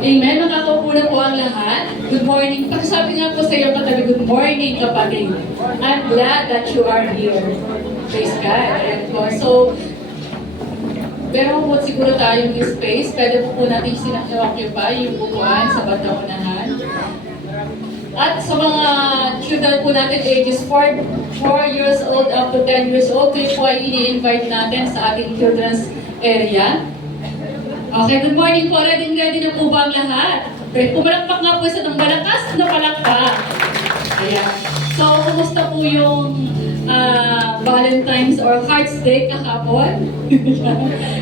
Amen. Makakaupo na po ang lahat. Good morning. Pagsabi nga po sa iyo katabi, good morning kapatid. I'm glad that you are here. Praise God. Ayan po. So, pero po siguro tayong space. Pwede po natin sinaka-occupy yung upuan sa bandang unahan. At sa mga children po natin, ages 4 years old up to 10 years old, kayo po ay ini-invite natin sa ating children's area. Okay, good morning po. Ready na po ba ang lahat? Okay, pumalakpak nga po sa ng malakas na palakpak. Ayan. So, kumusta po yung Valentine's or Hearts Day kahapon?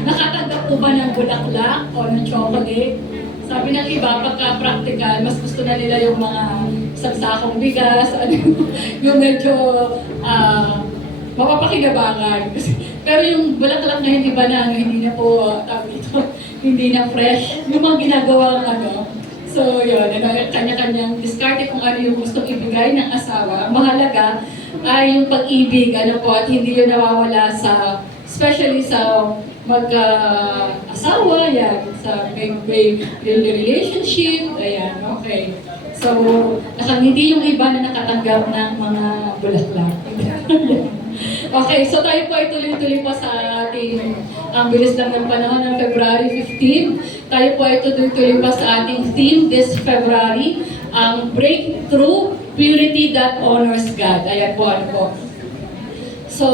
Nakatanggap po ba ng bulaklak o ng chocolate? Sabi ng iba, pagka-practical, mas gusto na nila yung mga sagsakong bigas, yung medyo mapapakinabangan. Pero yung bulaklak na hindi banang, hindi na po, hindi na fresh, yung mga ginagawang So yun, kanya-kanyang diskarte kung ano yung gustong ibigay ng asawa. Mahalaga ay yung pag-ibig, at hindi yun nawawala sa, especially sa mag-asawa, yan, sa may relationship, ayan, okay. So, hindi yung iba na nakatanggap ng mga bulaklak. Okay, so tayo po ay tuloy-tuloy po sa ating, ang bilis lang ng panahon ng February 15. Tayo po ay tuloy-tuloy po sa ating theme this February, ang Breakthrough Purity that Honors God. Ayan po, So,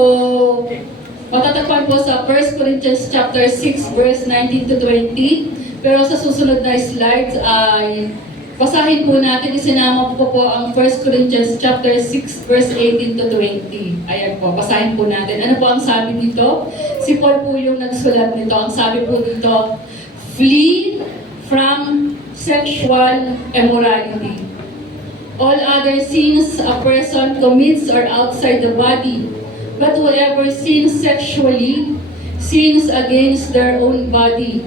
matatagpuan po sa 1 Corinthians chapter 6, verse 19 to 20. Pero sa susunod na slides ay basahin po natin, isinama po ang 1 Corinthians chapter 6, verse 18 to 20. Ayan po, basahin po natin. Ano po ang sabi dito? Si Paul po yung nagsulat nito. Ang sabi po dito, flee from sexual immorality. All other sins a person commits are outside the body, but whoever sins sexually sins against their own body.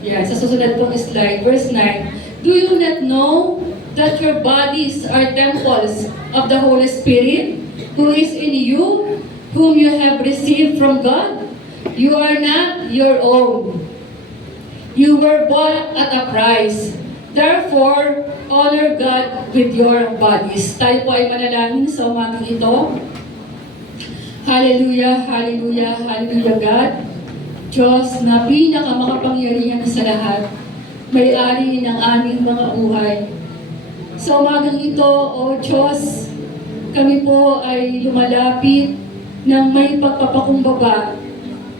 Yeah, sa susunod pong slide, verse 9. Do you not know that your bodies are temples of the Holy Spirit, who is in you, whom you have received from God? You are not your own. You were bought at a price. Therefore, honor God with your bodies. Tayo po ay manalangin sa umagang ito. Hallelujah, hallelujah, hallelujah, God. Diyos na pinakamakapangyarihan sa lahat, may-ari ng aming mga buhay. Sa umagang ito, O Diyos, kami po ay lumalapit ng may pagpapakumbaba.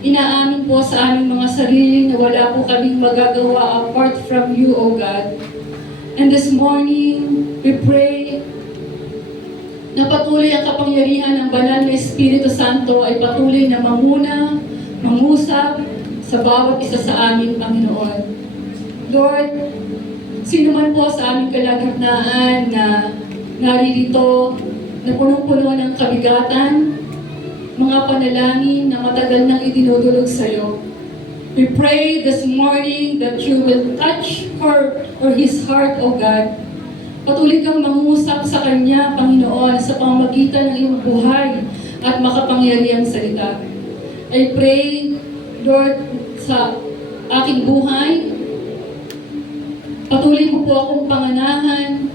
Inaamin po sa aming mga sarili na wala po kaming magagawa apart from you, O God. And this morning, we pray na patuloy ang kapangyarihan ng banal na Espiritu Santo ay patuloy na mamuna, mangusap sa bawat isa sa aming Panginoon. Lord, sino man po sa aming kalagitnaan na naririto, na punong-puno ng kabigatan, mga panalangin na matagal nang idinudulog sa iyo. We pray this morning that you will touch her or his heart, O God. Patuloy kang mangusap sa kanya, Panginoon, sa pamamagitan ng iyong buhay at makapangyarihang salita. I pray, Lord, sa aking buhay, patuloy mo po akong panganahan.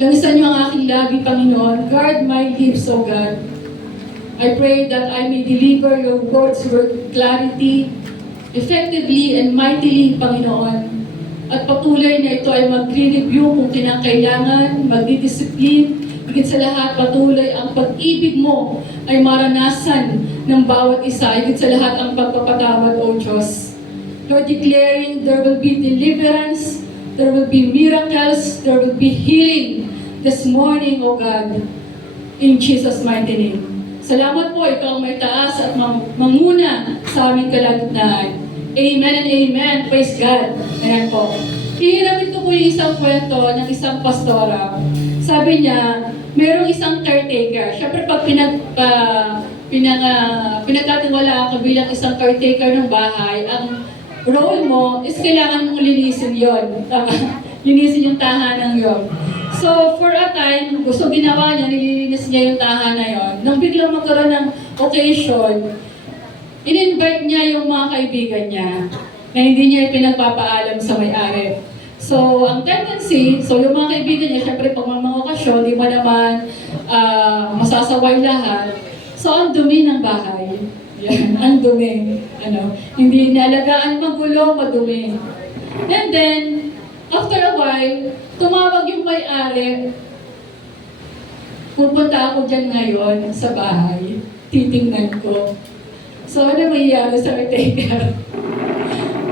Lamisan niyo ang aking labi, Panginoon. Guard my lips, O God. I pray that I may deliver your words with clarity, effectively and mightily, Panginoon. At patuloy na ito ay mag-review kung kinakailangan, magdidisiplin. Higit sa lahat, patuloy ang pag-ibig mo ay maranasan ng bawat isa. Higit sa lahat ang pagpapatawad, O Diyos. Lord, declaring there will be deliverance, there will be miracles, there will be healing this morning, O God. In Jesus' mighty name. Salamat po, ikaw ang may taas at manguna sa aming kalagitnaan. Amen and amen. Praise God. Ayan po. Ihiramin ko po yung isang kwento ng isang pastora. Sabi niya, mayroong isang caretaker. Siyempre pag pinagkatiwalaan ka bilang isang caretaker ng bahay, ang role mo is kailangan mong linisin yon. Linisin yung tahanan yon. So for a time, gusto ginawa niya, nililinis niya yung tahanan yon. Nang biglang magkaroon ng occasion, in-invite niya yung mga kaibigan niya na hindi niya ipinagpapaalam sa may-ari. So, ang tendency, so yung mga kaibigan niya, syempre pag mga okasyon, di mo naman masasaway lahat. So, ang dumi ng bahay. Yan, ang dumi. Hindi nialagaan, magulo, madumi. And then, after a while, tumawag yung may-ari. Pupunta ako dyan ngayon sa bahay. Titingnan ko. So, ano mangyayari sa caretaker?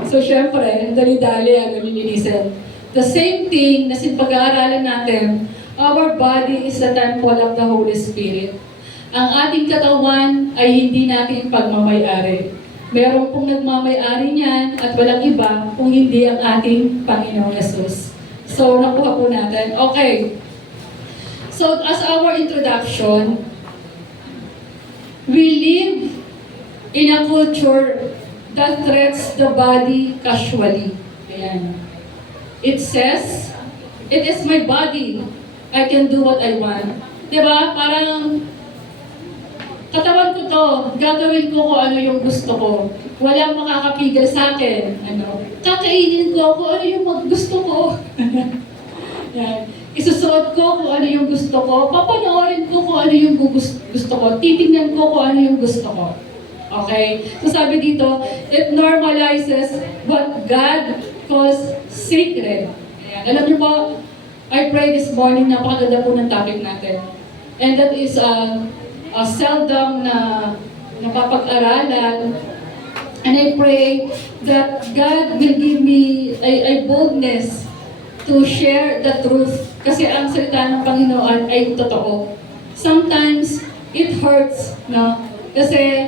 So, syempre, dali-dali, nilinisin. The same thing na pag-aaralan natin, our body is the temple of the Holy Spirit. Ang ating katawan ay hindi natin pagmamay-ari. Meron pong nagmamay-ari niyan at walang iba kung hindi ang ating Panginoong Yesus. So, nakuha po natin. Okay. So, as our introduction, we live in a culture that treats the body casually. Ayan. It says, it is my body. I can do what I want. Diba? Parang, katawan ko to, gagawin ko kung ano yung gusto ko. Walang makakapigil sa akin. Kakainin ko kung ano yung gusto ko. Yan. Isusuot ko kung ano yung gusto ko. Papanoorin ko kung ano yung gusto ko. Titingnan ko kung ano yung gusto ko. Okay? So sabi dito, it normalizes what God calls sacred. Ayan. Alam niyo po, I pray this morning, napakaganda po ng topic natin. And that is a seldom na napapag-aralan. And I pray that God will give me a boldness to share the truth. Kasi ang salita ng Panginoon ay totoo. Sometimes, it hurts, no? Kasi,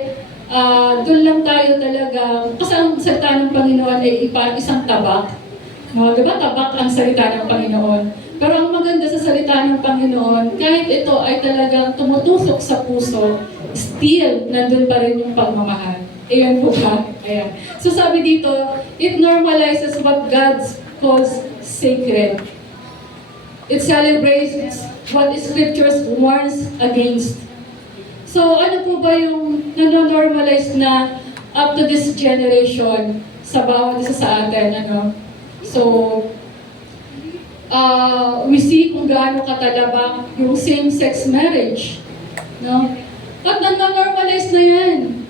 doon lang tayo talaga, kasi ang salita ng Panginoon ay isang tabak. No? Diba tabak ang salita ng Panginoon? Pero ang maganda sa salita ng Panginoon, kahit ito ay talagang tumutusok sa puso, still, nandun pa rin yung pagmamahal. Ayan po ba? Ayan. So sabi dito, it normalizes what God calls sacred. It celebrates what Scriptures warns against. So ano po ba yung nanonormalize na up to this generation sa bawat isa sa atin? So, we see kung gaano katalabak yung same-sex marriage. No? At nanonormalize na yan.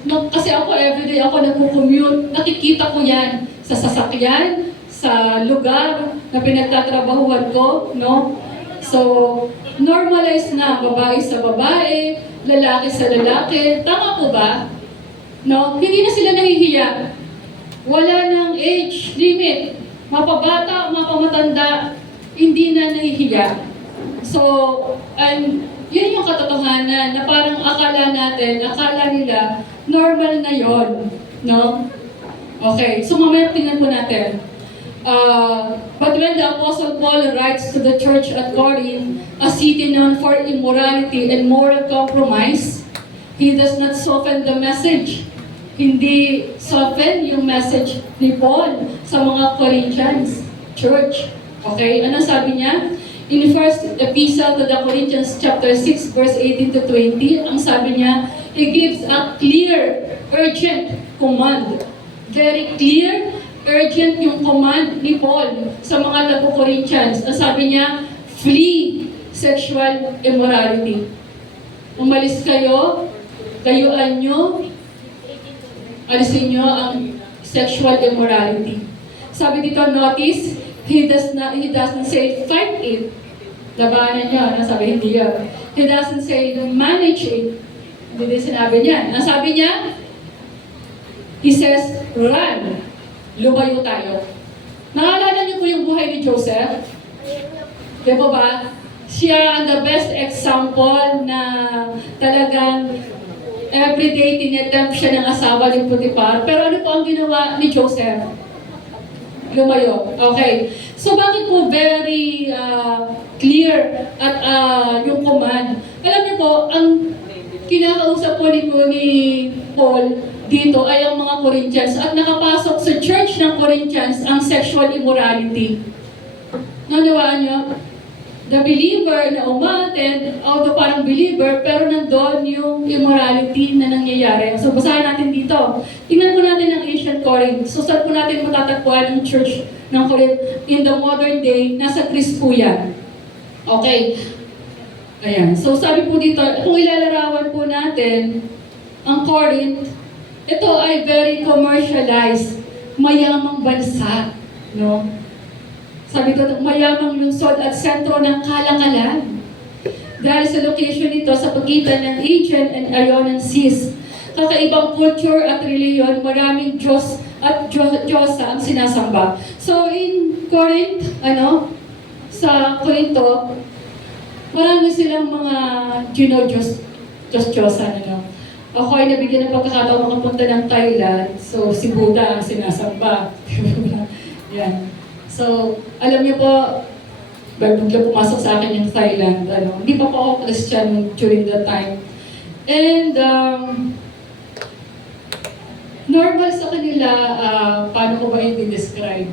No, kasi ako, everyday ako nagko-commute, nakikita ko yan sa sasakyan, sa lugar na pinagtatrabahuan ko, no? So, normalize na babae sa babae, lalaki sa lalaki. Tama po ba? No? Hindi na sila nahihiya. Wala nang age limit. Mapabata, mapamatanda, hindi na nahihiya. So, and yun yung katotohanan na parang akala nila, normal na yon, no? Okay, so mamaya tingnan po natin. But when the Apostle Paul writes to the church at Corinth, a city known for immorality and moral compromise, he does not soften the message. Hindi soften yung message ni Paul sa mga Corinthians church. Okay, ano sabi niya? In first epistle to the Corinthians chapter 6 verse 18 to 20, ang sabi niya, he gives a clear, urgent command. Very clear, urgent yung command ni Paul sa mga taga-Corinthians. Ang sabi niya, flee sexual immorality. Umalis kayo, kayuan nyo, alisin nyo ang sexual immorality. Sabi dito, notice, he doesn't say fight it. Labanan niya, sabi hindi yun. He doesn't say manage it. Hindi din sinabi niya. Ang sabi niya, he says, run. Lumayo tayo. Naalala niyo po yung buhay ni Joseph? Di ba ba? Siya ang the best example na talagang everyday tinetempt siya ng asawa ni Potiphar. Pero ano po ang ginawa ni Joseph? Lumayo. Okay. So bakit po very clear at yung command? Alam niyo po, ang kinakausap po ni Paul dito ay ang mga Corinthians at nakapasok sa church ng Corinthians ang sexual immorality. Nanawaan niyo? the believer na umattend, although parang believer, pero nandun yung immorality na nangyayari. So, basahin natin dito. Tingnan po natin ang ancient Corinth. So, saan po natin matatagpuan ang church ng Corinth in the modern day? Nasa Greece po yan. Okay. Ayan. So, sabi po dito, kung ilalarawan po natin ang Corinth, ito ay very commercialized, mayamang bansa, no? Sabi ko, mayamang lungsod at sentro ng kalakalan. Dahil sa location nito sa pagitan ng Aegean and Ionian Seas, kakaibang culture at reliyon, maraming Diyos at Diyosa ang sinasamba. So in Corinth, sa Corinto, marami silang mga Diyos-Diyosan, Ako ay nabigyan ng pagkakataon makapunta ng Thailand, so si Buddha ang sinasamba. Yan. So, alam niyo po, bago pumasok sa akin yung Thailand, hindi pa po ako Christian during that time. And, normal sa kanila, paano ko ba yung describe?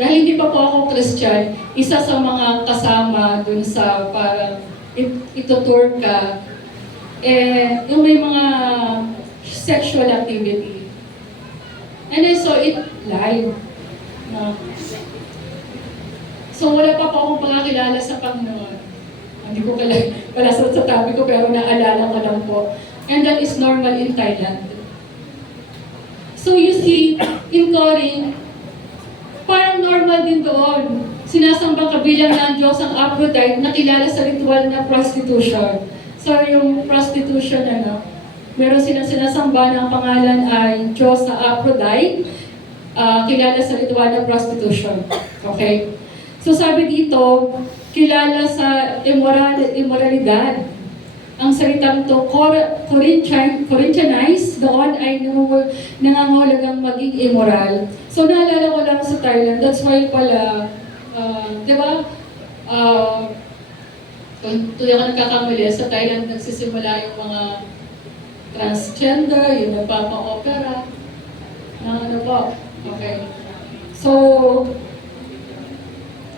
Dahil hindi pa po ako Christian, isa sa mga kasama dun sa parang itutour ka, yung may mga sexual activity. And I saw it live. No? So wala pa po akong pangakilala sa Panginoon. Hindi ko pala sa tabi ko, pero naalala ko lang po. And that is normal in Thailand. So you see, in Corinth, parang normal din doon. Sinasambang kabilang ng Diyos ang Aphrodite na kilala sa ritual na prostitution. So yung prostitution, meron silang sinasamba na ang pangalan ay Diyos na Aphrodite, kilala sa ritual ng prostitution. Okay? So sabi dito, kilala sa immoralidad. Ang salitang to, Corinthianize, doon ay nangangahulugang maging immoral. So naalala ko lang sa Thailand, that's why pala, di ba, kung tuloy ako nagkakamali, sa Thailand nagsisimula yung mga transgender, yung nagpapa-opera, na po. Okay. So,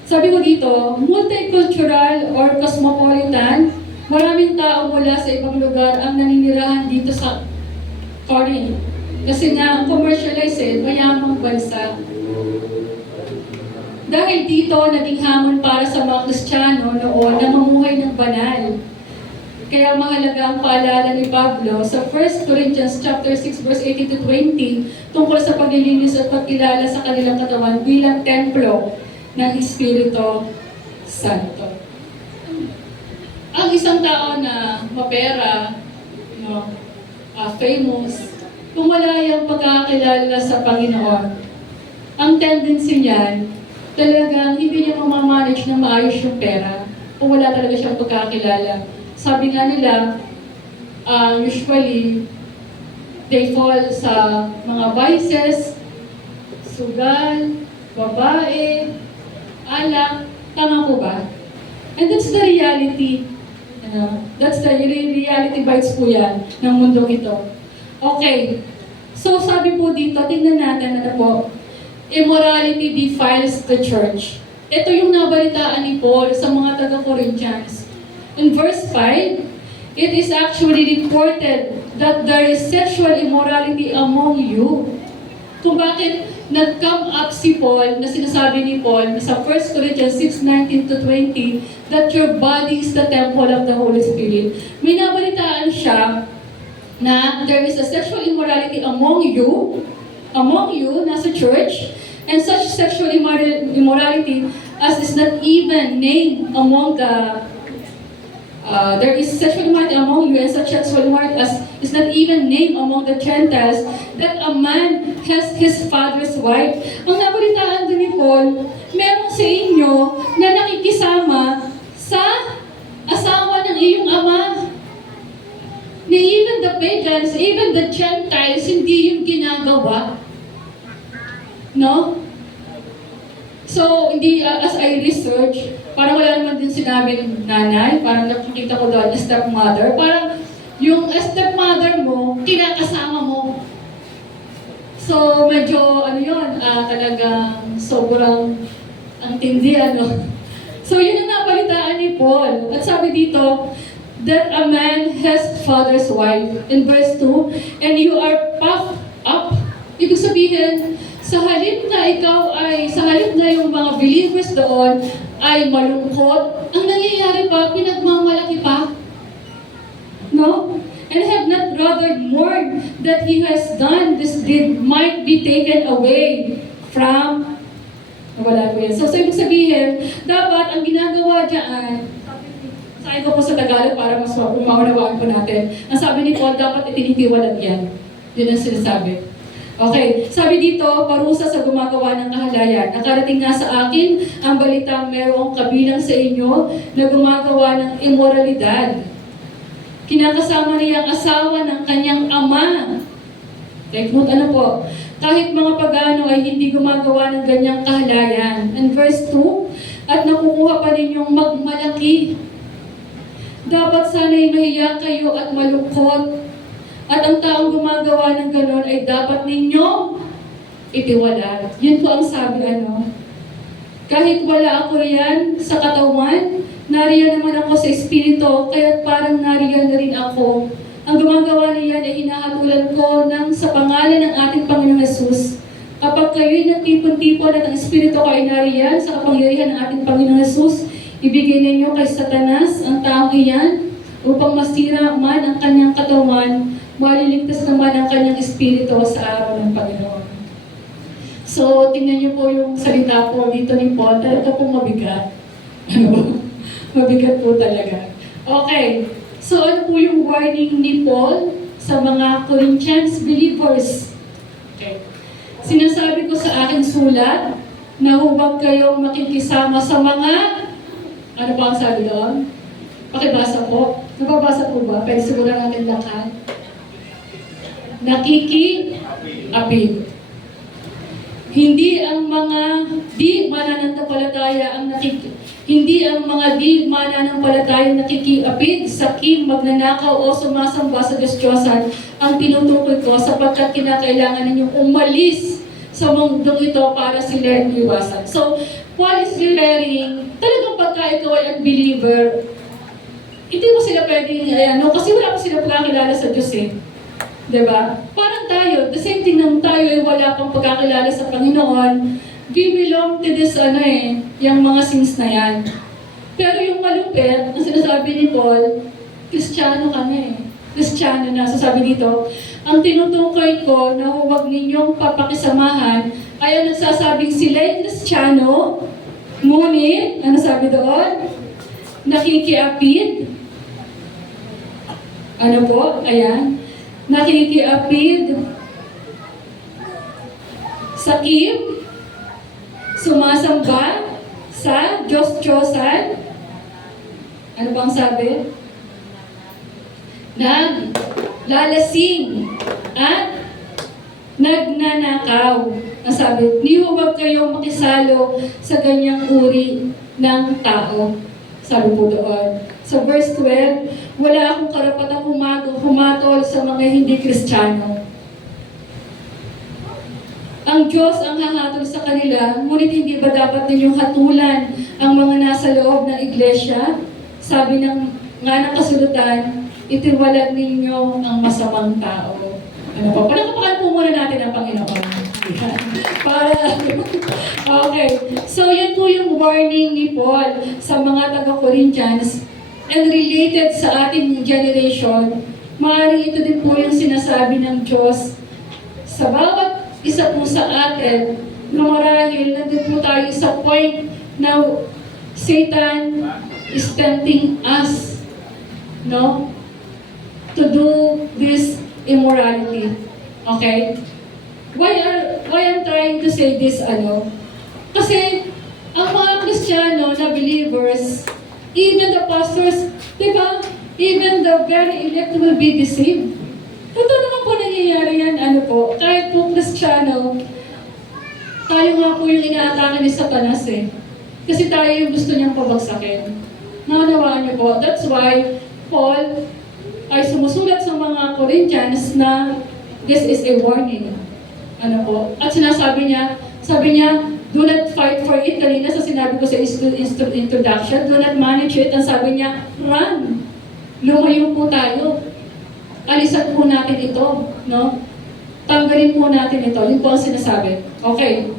sabi ko dito, multicultural or cosmopolitan, maraming tao mula sa ibang lugar ang naninirahan dito sa Corinth. Kasi nga, commercialized, mayamang bansa. Dahil dito, naging hamon para sa mga Kristiyano noon na mamuhay ng banal. Kaya mahalaga ang paalala ni Pablo sa 1 Corinthians chapter 6 verse 18 to 20 tungkol sa paglilinis at pagkilala sa kanilang katawan bilang templo ng Espiritu Santo. Ang isang tao na mapera, famous, kung wala yung pagkakilala sa Panginoon, ang tendency niyan, talagang hindi niya mamamanage na maayos yung pera kung wala talaga siyang pagkakilala. Sabi nga nila, usually, they fall sa mga vices, sugal, babae, alak, tama ko ba? And that's the reality. That's the reality bites po yan ng mundong ito. Okay, so sabi po dito, tingnan natin po, immorality defiles the church. Ito yung nabalitaan ni Paul sa mga taga-Corinthians. In verse 5, it is actually reported that there is sexual immorality among you. Kung bakit nag-come up si Paul, na sinasabi ni Paul sa 1 Corinthians 6:19 to 20, that your body is the temple of the Holy Spirit. May nabalitaan siya na there is a sexual immorality among you, nasa church, and such sexual immorality as is not even named among the there is sexual immorality among you, and such sexual immorality as is not even named among the Gentiles, that a man has his father's wife. Ang nabalitaan din ni Paul, meron sa inyo na nakikisama sa asawa ng iyong ama. Na even the pagans, even the Gentiles, hindi yung ginagawa. No? So, hindi, as I research, parang wala naman din sinabi ng nanay, parang nakikita ko doon, stepmother. Parang yung stepmother mo, kinakasama mo. So, medyo, talagang sobrang Ang tindi, ano? So, yun ang napalitaan ni Paul. At sabi dito, that a man has father's wife. In verse 2, and you are puffed up. Ibig sabihin, sa halip na yung mga believers doon ay malungkot, ang nangyayari pa, pinagmamalaki pa. No? And have not rather mourned that he has done this deed might be taken away from. Wala ko yan. So, ibig sabihin, dapat ang ginagawa dyan, sabi ko po sa Tagalog para mas maunawaan po natin, ang sabi ni Paul, dapat itinitiwalag yan. Yun ang sinasabi. Okay, sabi dito, parusa sa gumagawa ng kahalayan. Nakarating nga sa akin ang balitang mayroong kabilang sa inyo na gumagawa ng immoralidad. Kinakasama niya ang asawa ng kanyang ama. Take note, ano po? Kahit mga pagano ay hindi gumagawa ng ganyang kahalayan. And verse 2, at nakukuha pa ninyong magmalaki. Dapat sana'y mahiya kayo at malungkot. At ang taong gumagawa ng ganon ay dapat ninyong itiwala. Yun po ang sabi, ano? Kahit wala ako riyan sa katawan, nariyan naman ako sa espiritu, kaya parang nariyan na rin ako. Ang gumagawa niyan ay hinahatulan ko sa pangalan ng ating Panginoong Hesus. Kapag kayo'y nagtipon-tipon at ang espiritu ko ay nariyan sa kapangyarihan ng ating Panginoong Hesus, ibigay ninyo kay Satanas ang taong iyan upang masira man ang kanyang katawan, maliligtas naman ang kanyang espiritu sa araw ng Panginoon. So, tingnan niyo po yung salita po dito ni Paul, talaga pong mabigat. Mabigat po talaga. Okay, so ano po yung warning ni Paul sa mga Corinthians believers? Okay. Sinasabi ko sa aking sulat na huwag kayong makikisama sa mga, ano pa ang sabi doon? Pakibasa po. Nababasa po ba? Pwede siguro natin lakad. Nakikiapid. Hindi ang mga di mananampalataya nakikiapid, sakim, magnanakaw o sumasamba sa Diyos-Diyosan ang tinutukoy ko sapagkat kinakailangan ninyong umalis sa mundong ito para sila iwasan. So, Paul is referring, talagang pagka ikaw ay unbeliever, hindi mo sila pwedeng, kasi wala pa sila pagkakilala sa Diyos eh. Diba? Parang tayo, the same thing naman tayo ay wala pang pagkakilala sa Panginoon, we belong to this, yung mga sins na yan. Pero yung malupit, ang sinasabi ni Paul, Kristiyano ka na eh. Kristiyano na. So sabi dito, ang tinutukoy ko na huwag ninyong papakisamahan ay ang nagsasabing sila'y Kristiyano, ngunit, ano sabi doon? Nakikiapid. Ano po? Ayan. Nakikiapid. Sakim. Sumasamba sa Diyos-Diyosan. Ano bang sabi? Naglalasing at nagnanakaw. Ang sabi, huwag kayong makisalo sa ganyang uri ng tao. Sabi po doon. Sa verse 12, wala akong karapatang humatol sa mga hindi Kristiyano. Ang Diyos ang hahatol sa kanila, ngunit hindi ba dapat ninyong hatulan ang mga nasa loob ng iglesia? Sabi ng kasulatan, itiwalag ninyo ang masamang tao. Ano po? Palakapakan po muna natin ang Panginoon. Okay. So, yun po yung warning ni Paul sa mga taga-Corinthians and related sa ating generation. Maaaring ito din po yung sinasabi ng Diyos sa bawat isa po sa atin na marahil nandun po tayo sa point na Satan is tempting us, no? To do this immorality. Okay? Why I'm trying to say this, Kasi, ang mga Kristiyano na believers, even the pastors, di ba? Even the very elect will be deceived. Totoo naman po nangyayari yan, kahit po Kristiyano, tayo nga po yung inaatake ni Satanas eh. Kasi tayo yung gusto niyang pabagsakin. Nakanawaan niyo po. That's why Paul ay sumusulat sa mga Corinthians na this is a warning. At sinasabi niya, Do not fight for it. Kanina sa sinabi ko sa introduction, do not manage it. Ang sabi niya, run. Lumayo po tayo. Alisan po natin ito. No? Tanggalin po natin ito. Yun po ang sinasabi. Okay.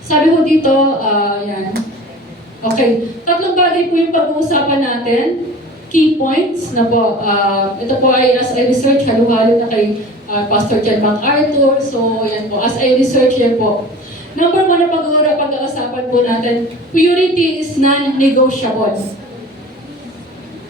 Sabi ko dito, yan. Okay. Tatlong bagay po yung pag-uusapan natin. Key points na po. Ito po ay as I research, halo-halo na kay Pastor John MacArthur. So, yan po. As I research, yan po. Number 1 na pag-uusapan po natin, purity is non-negotiable.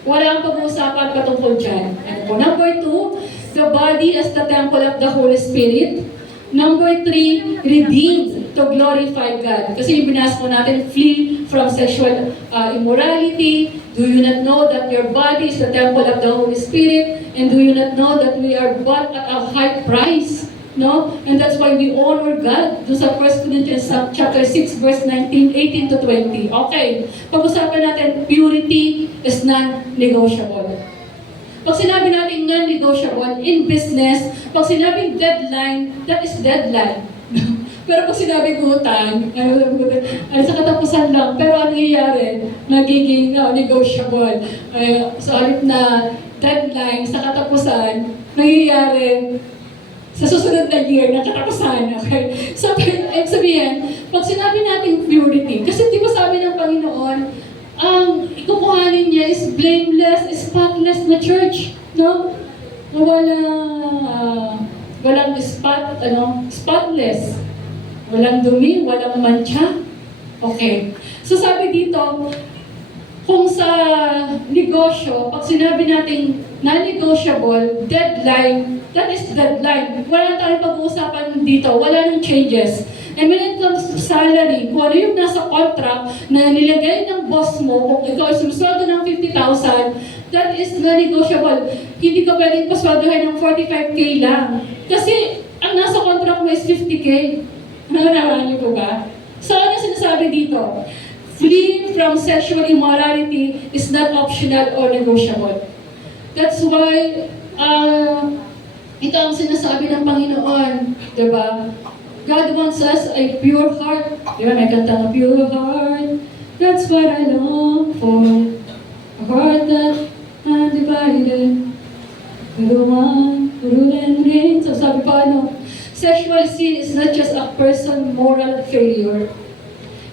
Wala ang pag-uusapan patungkol dyan. Ano po? Number 2, the body as the temple of the Holy Spirit. Number 3, redeemed to glorify God. Kasi yung binasa po natin, flee from sexual immorality. Do you not know that your body is the temple of the Holy Spirit? And do you not know that we are bought at a high price? No? And that's why we honor God. Doon sa 1 Corinthians chapter 6, verse 18 to 20. Okay. Pag-usapan natin, purity is non-negotiable. Pag sinabi natin non-negotiable in business, pag sinabing deadline, that is deadline. Pero pag sinabi utang, ay sa katapusan lang. Pero ano nangyayari? Nagiging negotiable. So, alip na deadline sa katapusan, nangyayari sa susunod na year na katapusan. Okay? So, sabihin, pag sinabi natin purity, kasi di ba sabi ng Panginoon, ang ikukuhanin niya is blameless, spotless na church. No? Walang spotless. Walang dumi, walang mancha. Okay. So sabi dito, kung sa negosyo, pag sinabi natin non-negotiable, deadline, that is deadline. Wala tayong pag-uusapan dito, wala nang changes. And when it comes to salary, kung ano yung nasa contract na nilagay ng boss mo, kung ikaw ay sumusweldo ng 50,000, that is non-negotiable. Hindi ka pwedeng pasweldohan ng 45K lang. Kasi ang nasa contract mo is 50K. Nanawahan niyo po ba? So ano sinasabi dito? Flee from sexual immorality is not optional or negotiable. That's why, ito ang sinasabi ng Panginoon, diba? God wants us a pure heart. Diba, may kanta na pure heart. That's what I long for. A heart that undivided. Puro and rain. So sabi pa sexual sin is not just a person's moral failure.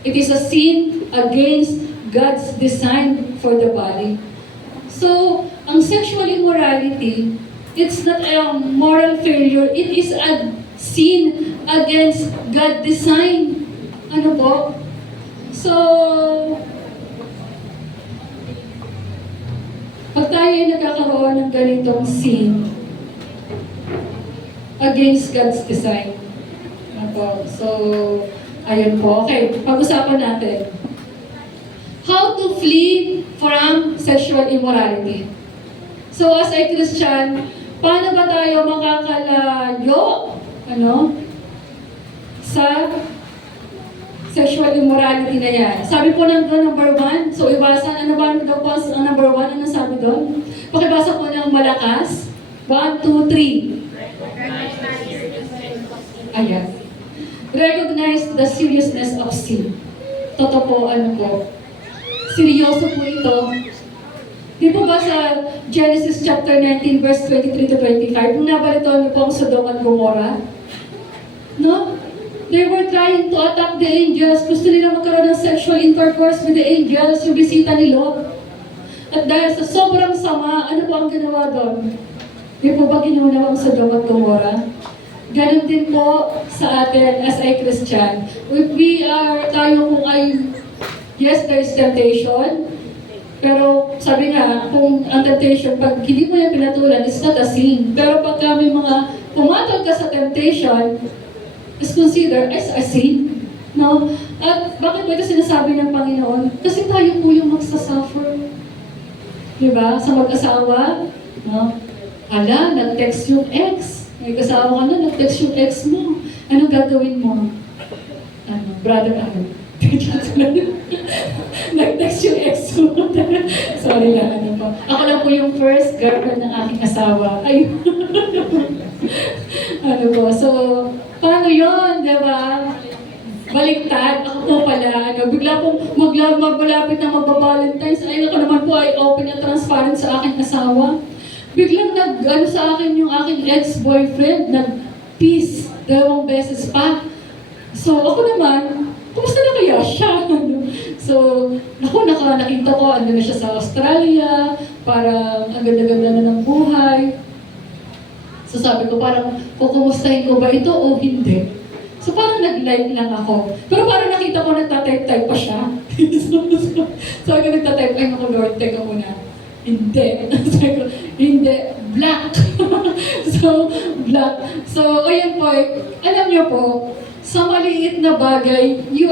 It is a sin against God's design for the body. So, ang sexual immorality, it's not a moral failure. It is a sin against God's design. Ano po? So, pag tayo ay nagkakaroon ng ganitong sin against God's design. Ano po? So, ayun po. Okay, pag-usapan natin. How to flee from sexual immorality. So as a Christian, paano ba tayo makakalayo sa sexual immorality na yan? Sabi po ng number 1, so ibasa, ano ba daw po ang number 1? Ano sabi doon? Pakibasa po ng malakas. 1, 2, 3. Ayan. Recognize the seriousness of sin. Totoo po, seryoso po ito. Di po ba sa Genesis chapter 19, verse 23 to 25, nung nabalito niyo po ang Sodom at Gomorrah? No? They were trying to attack the angels. Gusto nila magkaroon ng sexual intercourse with the angels, yung bisita ni Lot. At dahil sa sobrang sama, ano po ang ginawa doon? Di po ba ginawa ang Sodom at Gomorrah? Ganon din po sa atin as a Christian. Tayo kung ay, yes, there is temptation, pero sabi nga, kung ang temptation, pag hindi mo yan pinatulan, it's not a sin. Pero pag kami mga pumatag ka sa temptation, is considered as a sin. No? At bakit ba ito sinasabi ng Panginoon? Kasi tayo po yung magsasuffer. Diba? Sa mag-asawa, no? Hala, nag-text yung ex. May kasawa ka na, nag-text yung ex mo. Anong gagawin mo? Brother, nag-text yung ex mo. Sorry na, po. Ako lang po yung first girlfriend ng aking asawa. Ayun. So, paano yun, diba? baliktad. Ako po pala, bigla pong malapit na magba-Valentine's. Ay, ako naman po ay open at transparent sa aking asawa. Biglang sa akin yung aking ex-boyfriend, nag-peace, 2 beses pa. So, ako naman, kumusta na kaya siya? So, nakita ko, ano na siya sa Australia, parang ang ganda-ganda na ng buhay. So, sabi ko, parang, kukumustahin ko ba ito o hindi? So, parang nag-like lang ako. Pero parang nakita ko, nagtatype-type pa siya. So, ako nagtatype, ay naku Lord, teka muna. Hindi. Sabi ko, hindi. Black. So, black. So, ayun po, alam niyo po, sa maliit na bagay, you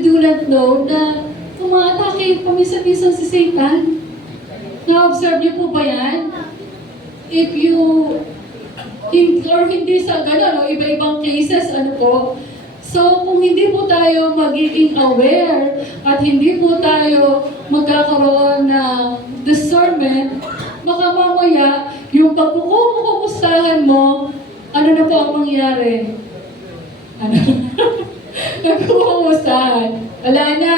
do not know na umaatake paminsan-minsan si Satan. Na-observe niyo po ba yan? If you, or hindi sa gano'n, iba-ibang cases, ano po. So, kung hindi po tayo magiging aware at hindi po tayo magkakaroon ng discernment, baka mamaya, yung pagkukumustahan mo, ano na po ang mangyari? Ano? Nagkukumustahan. Wala na.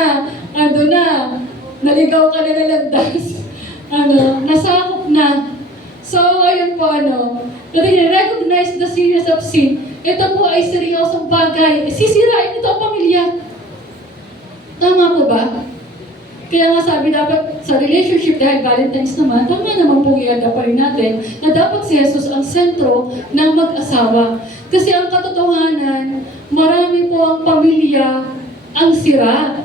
Ando na. Naligaw ka na nalandas. Nasakop na. So, ayun po, recognize the seriousness of sin. Ito po ay seryosong bagay. Sisirain ito ang pamilya. Tama po ba? Kaya nga sabi dapat sa relationship, dahil Valentine's naman, tama naman po i-adapt pa rin natin na dapat si Jesus ang sentro ng mag-asawa. Kasi ang katotohanan, marami po ang pamilya ang sira.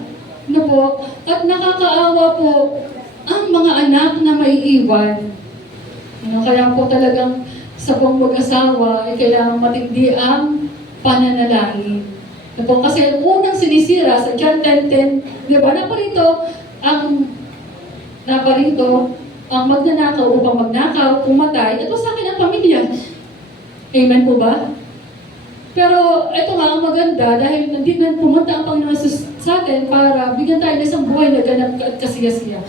Po? At nakakaawa po ang mga anak na maiiwan. Kaya po talagang sa buong mag-asawa ay kailangan matindi ang pananalangin. Kasi unang sinisira sa John 10:10, di ba, naparito ang magnanakaw upang magnakaw, pumatay, ito sa akin ang pamilya. Amen po ba? Pero ito nga ang maganda dahil nandito na pumunta ang Panginoon sa atin para bigyan tayo ng isang buhay na ganap at kasiyasiya.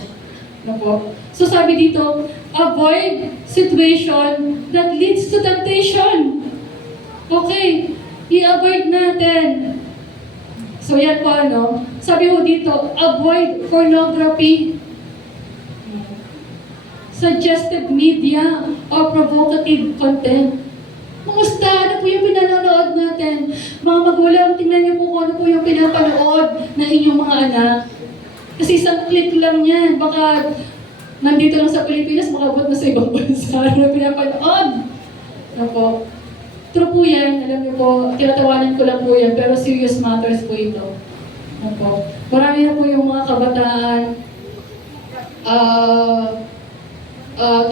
So sabi dito, avoid situation that leads to temptation. Okay, i-avoid natin. So yan po sabi ko dito, avoid pornography, suggestive media, or provocative content. Kumusta? Ano po yung pinanonood natin? Mga magulang, tingnan niyo po kung ano po yung pinapanood ng inyong mga anak. Kasi isang click lang yan. Baka nandito lang sa Pilipinas, makabot na sa ibang bansa. Ano pinapanood? Po. True po yan. Alam niyo po, tinatawanan ko lang po yan. Pero serious matters po ito. Po. Marami na po yung mga kabataan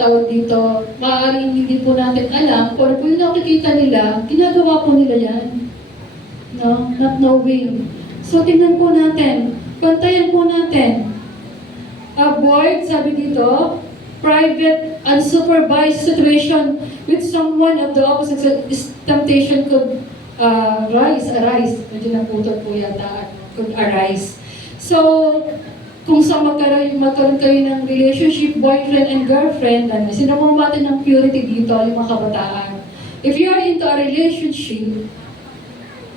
tawag dito, maaaring hindi po natin alam, pero po yung nakikita nila, ginagawa po nila yan. Not knowing. So, tingnan po natin. Pantayan po natin. Avoid, sabi dito, private, unsupervised situation with someone of the opposite temptation could arise. Medyo naputol po yata, could arise. So, kung sa magkaroon kayo ng relationship, boyfriend and girlfriend, sinamang natin ng purity dito, yung mga kabataan. If you are into a relationship,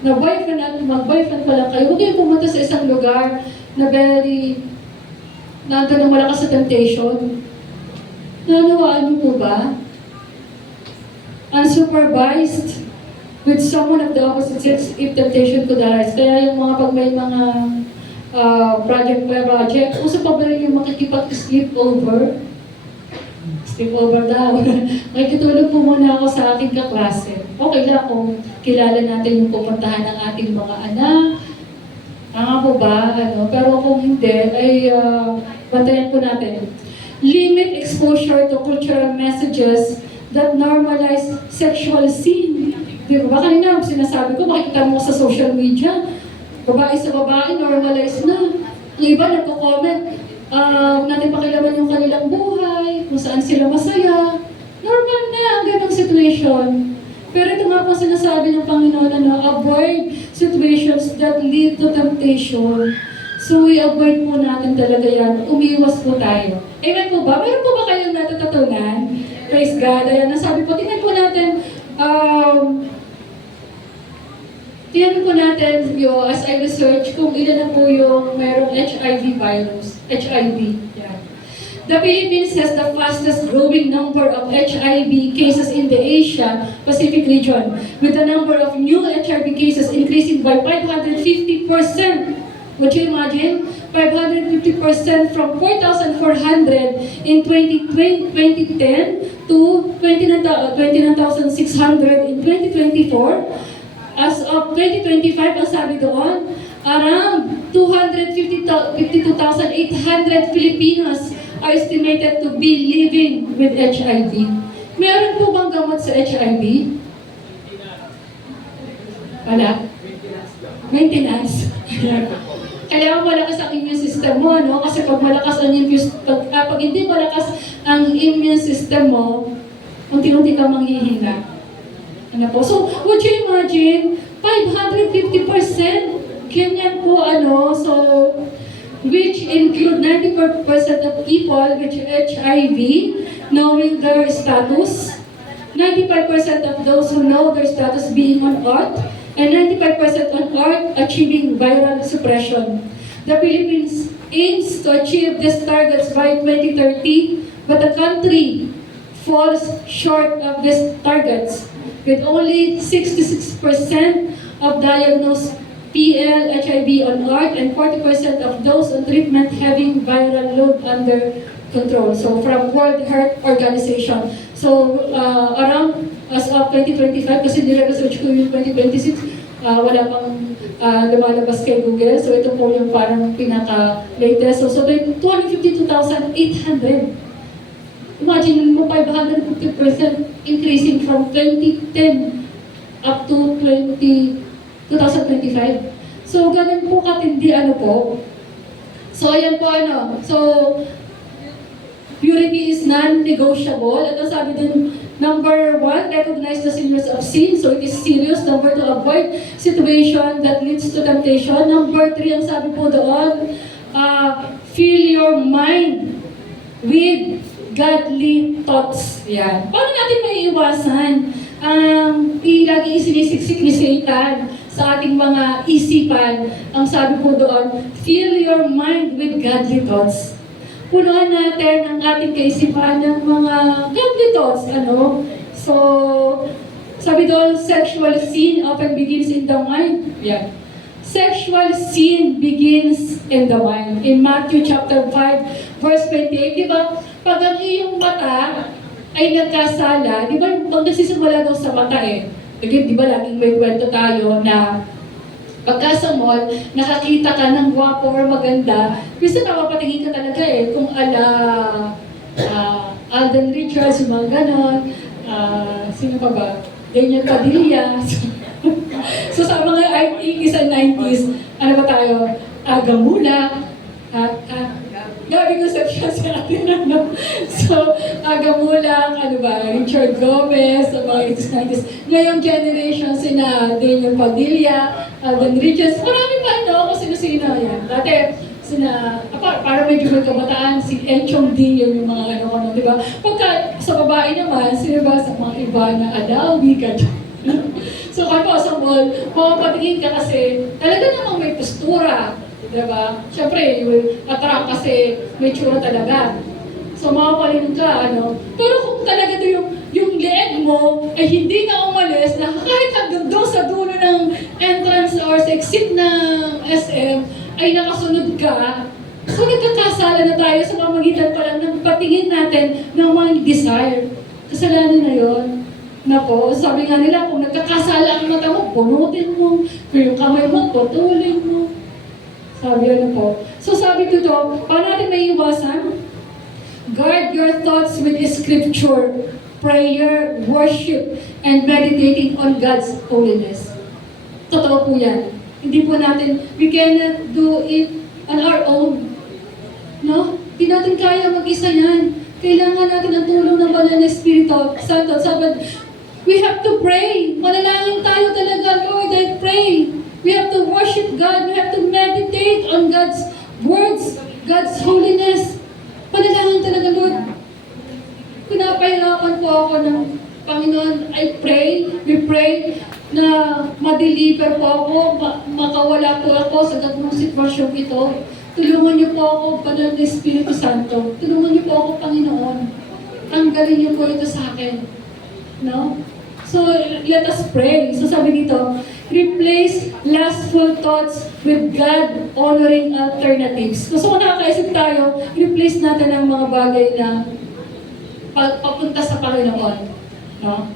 na boyfriend at mag-boyfriend pa lang kayo, huwag kayong pumunta sa isang lugar na nandun ang malakas sa temptation. Nanawaan niyo po ba? Unsupervised with someone of the opposite sex if temptation could arise. Kaya yung mga pag may mga project, uso pa ba rin yung makikipag-sleep over? Sleep over daw. Makikitulog po muna ako sa ating kaklase. Okay lang kung kilala natin yung pupuntahan ng ating mga anak. Tama po ba? Pero kung hindi, ay bantayan po natin. Limit exposure to cultural messages that normalize sexual sin. Di ba? Kanina, sinasabi ko, makikita mo sa social media, babae sa babae, normalize na. Yung iba nagko-comment, natin pakilaman yung kanilang buhay, kung saan sila masaya. Normal na ang ganong situation. Pero ito nga po sinasabi ng Panginoon avoid situations that lead to temptation. So we avoid po natin talaga yan. Umiwas po tayo. Amen po ba? Meron po ba kayong natututunan? Praise God. Ayan, nasabi po, tingnan po natin, Tingnan po natin as I research kung ilan na po yung merong HIV virus, HIV. Yan. The Philippines has the fastest growing number of HIV cases in the Asia-Pacific region, with the number of new HIV cases increasing by 550%. Would you imagine? 550% from 4,400 in 2010 to 29,600 in 2024. As of 2025, ang sabi doon, around 252,800 Filipinos are estimated to be living with HIV. Meron po bang gamot sa HIV? Wala. Maintenance. Kailangan malakas ang immune system mo, no? Kasi pag malakas ang pag hindi malakas ang immune system mo, unti-unti kang manghihina. Ano po? So, would you imagine, 550%, ganyan po, so, which include 94% of people with HIV knowing their status, 95% of those who know their status being on ORT, and 95% on ORT achieving viral suppression. The Philippines aims to achieve these targets by 2030, but the country falls short of these targets, with only 66% of diagnosed PL-HIV on ORT and 40% of those on treatment having viral load under control. So from World Health Organization. So around as of 2025, kasi nire-research ko yung 2026, wala pang lumalabas kay Google. So ito po yung parang pinaka-latest. So 252,800. Imagine mo 550% increasing from 2010 up to 2025. So ganun po katindi po. So ayan po So purity is non-negotiable. At ang sabi din, number 1, recognize the seriousness of sin. So it is serious. Number 2, avoid situation that leads to temptation. Number 3, ang sabi po doon, fill your mind with godly thoughts. Yan. Paano natin maiiwasan ang lagi isinisiksik ni Satan sa ating mga isipan? Ang sabi po doon, fill your mind with godly thoughts. Punuan natin ang ating kaisipan ng mga godly thoughts. So, sabi doon, sexual sin often begins in the mind. Yan. Sexual sin begins in the mind. In Matthew chapter 5, verse 28, di ba? Pag ang iyong mata ay nagkasala, di ba? Pag nagsisimula daw sa mata di ba laging may kwento tayo na pagka sa mall, nakakita ka ng gwapo or maganda, gusto napapatingin ka talaga kung Alden Richards, yung mga ganon, sino pa ba? Daniel Padilla. So sa mga 80s and 90s, ano ba tayo? Gamula, Gabi Concepcion sa atin, So, Gamulang, Richard Gomez, sa mga 80s, 90s. Ngayong generation, sina Daniel Padilla, Alden Richards, marami pa, kung sino-sino yan. Dati, para medyo may kabataan, si Enchong D, yung mga di ba? Pagka sa babae naman, sino ba sa mga iba na Adawi, So, kaya sa mall, mapapatingin ka kasi talaga namang may postura. Diba? Siyempre, attract kasi may tsura talaga. So, makapalingon ka, Pero kung talaga yung leeg mo ay hindi na umalis, na kahit hanggang doon sa dulo ng entrance or sa exit ng SM, ay nakasunod ka, so nagkakasala na tayo sa pamagitan pa lang ng patingin natin ng mga desire. Kasalanan na yun. Sabi nga nila, kung nagkakasala ang mata mo, punutin mo. Kung yung kamay mo, putulin mo. Sabi po. So sabi ko paano natin may iwasan? Guard your thoughts with scripture, prayer, worship, and meditating on God's holiness. Totoo po yan. Hindi po natin, we cannot do it on our own. Hindi natin kaya mag-isa yan. Kailangan natin ang tulong ng Banal na Espiritu Santo. Sabi, we have to pray. Manalangin tayo talaga, Lord, I pray. We have to worship God. We have to meditate on God's words, God's holiness. Panalangin talaga, Lord. Pinapahirapan po ako ng Panginoon. I pray, we pray. na ma-deliver po ako, makawala po ako sa ganung sitwasyon ito. Tulungan niyo po ako, Banal na Espiritu Santo. Tulungan niyo po ako, Panginoon. Tanggalin niyo po ito sa akin. No? So, let us pray. So, sabi dito, replace lustful thoughts with God-honoring alternatives. So, kung nakakaisip tayo, replace natin ang mga bagay na papunta sa Panginoon. No?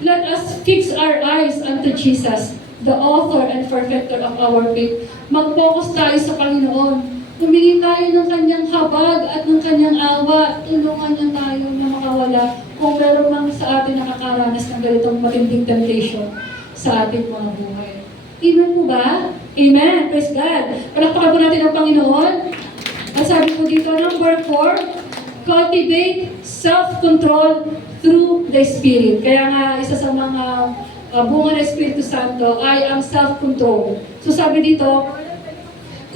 Let us fix our eyes unto Jesus, the author and perfecter of our faith. Mag-focus tayo sa Panginoon. Humingi tayo ng kanyang habag at ng kanyang awa. Tulungan niya tayo na makawala kung meron mang sa atin nakakaranas ng ganitong matinding temptation sa ating mga buhay. Amen po ba? Amen. Praise God. Palakpakan po natin ang Panginoon. At sabi po dito, number 4, cultivate self-control through the Spirit. Kaya nga, isa sa mga bunga ng Espiritu Santo ay ang self-control. So sabi dito,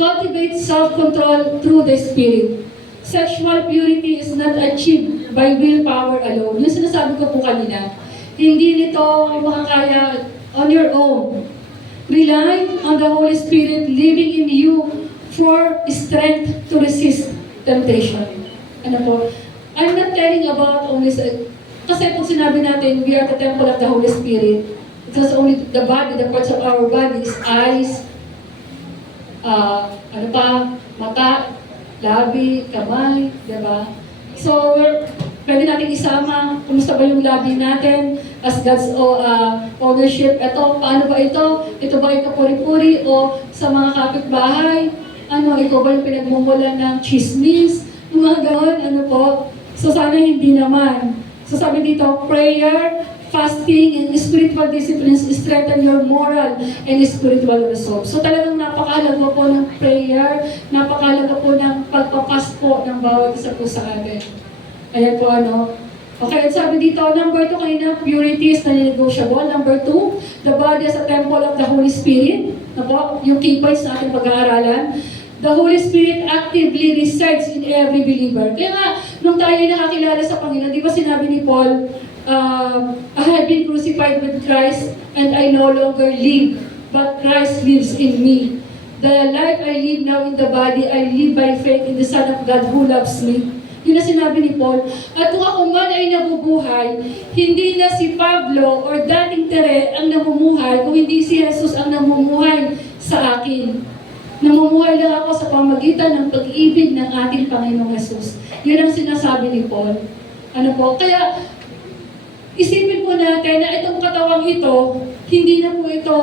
cultivate self-control through the Spirit. Sexual purity is not achieved by willpower alone. Yung sinasabi ko po kanina, hindi nito makakaya on your own. Rely on the Holy Spirit living in you for strength to resist temptation. Ano po? I'm not telling about only kasi kung sinabi natin, we are the temple of the Holy Spirit. It's not only the body, the parts of our body is eyes, mata, labi, kamay, diba? So, pwede natin isama, kumusta ba yung labi natin as God's ownership. Ito, paano ba ito? Ito ba ay kapuri-puri o sa mga kapitbahay? Ikaw ba yung pinagmumulan ng chismis? Yung mga gano'n, So, sana hindi naman. So, sabi dito, prayer, fasting, and spiritual disciplines strengthen your moral and spiritual resolve. So talagang napakahalaga po ng prayer, napakahalaga po ng pagpapas po ng bawat isa po sa atin. Ayan po Okay, at sabi dito, number 2 kanina, purity is non-negotiable. Number 2, the body as a temple of the Holy Spirit. Yung key points na ating pag-aaralan. The Holy Spirit actively resides in every believer. Kaya nga, nung tayo nakakilala sa Panginoon, di ba sinabi ni Paul, I have been crucified with Christ, and I no longer live, but Christ lives in me. The life I live now in the body, I live by faith in the Son of God who loves me. Yun na sinabi ni Paul. At kung ako man ay nabubuhay, hindi na si Pablo or dating Tere ang namumuhay, kung hindi si Jesus ang namumuhay sa akin. Namumuhay lang ako sa pamagitan ng pag-ibig ng ating Panginoong Jesus. Yun ang sinasabi ni Paul. Kaya, isipin po natin na itong katawang ito, hindi na po ito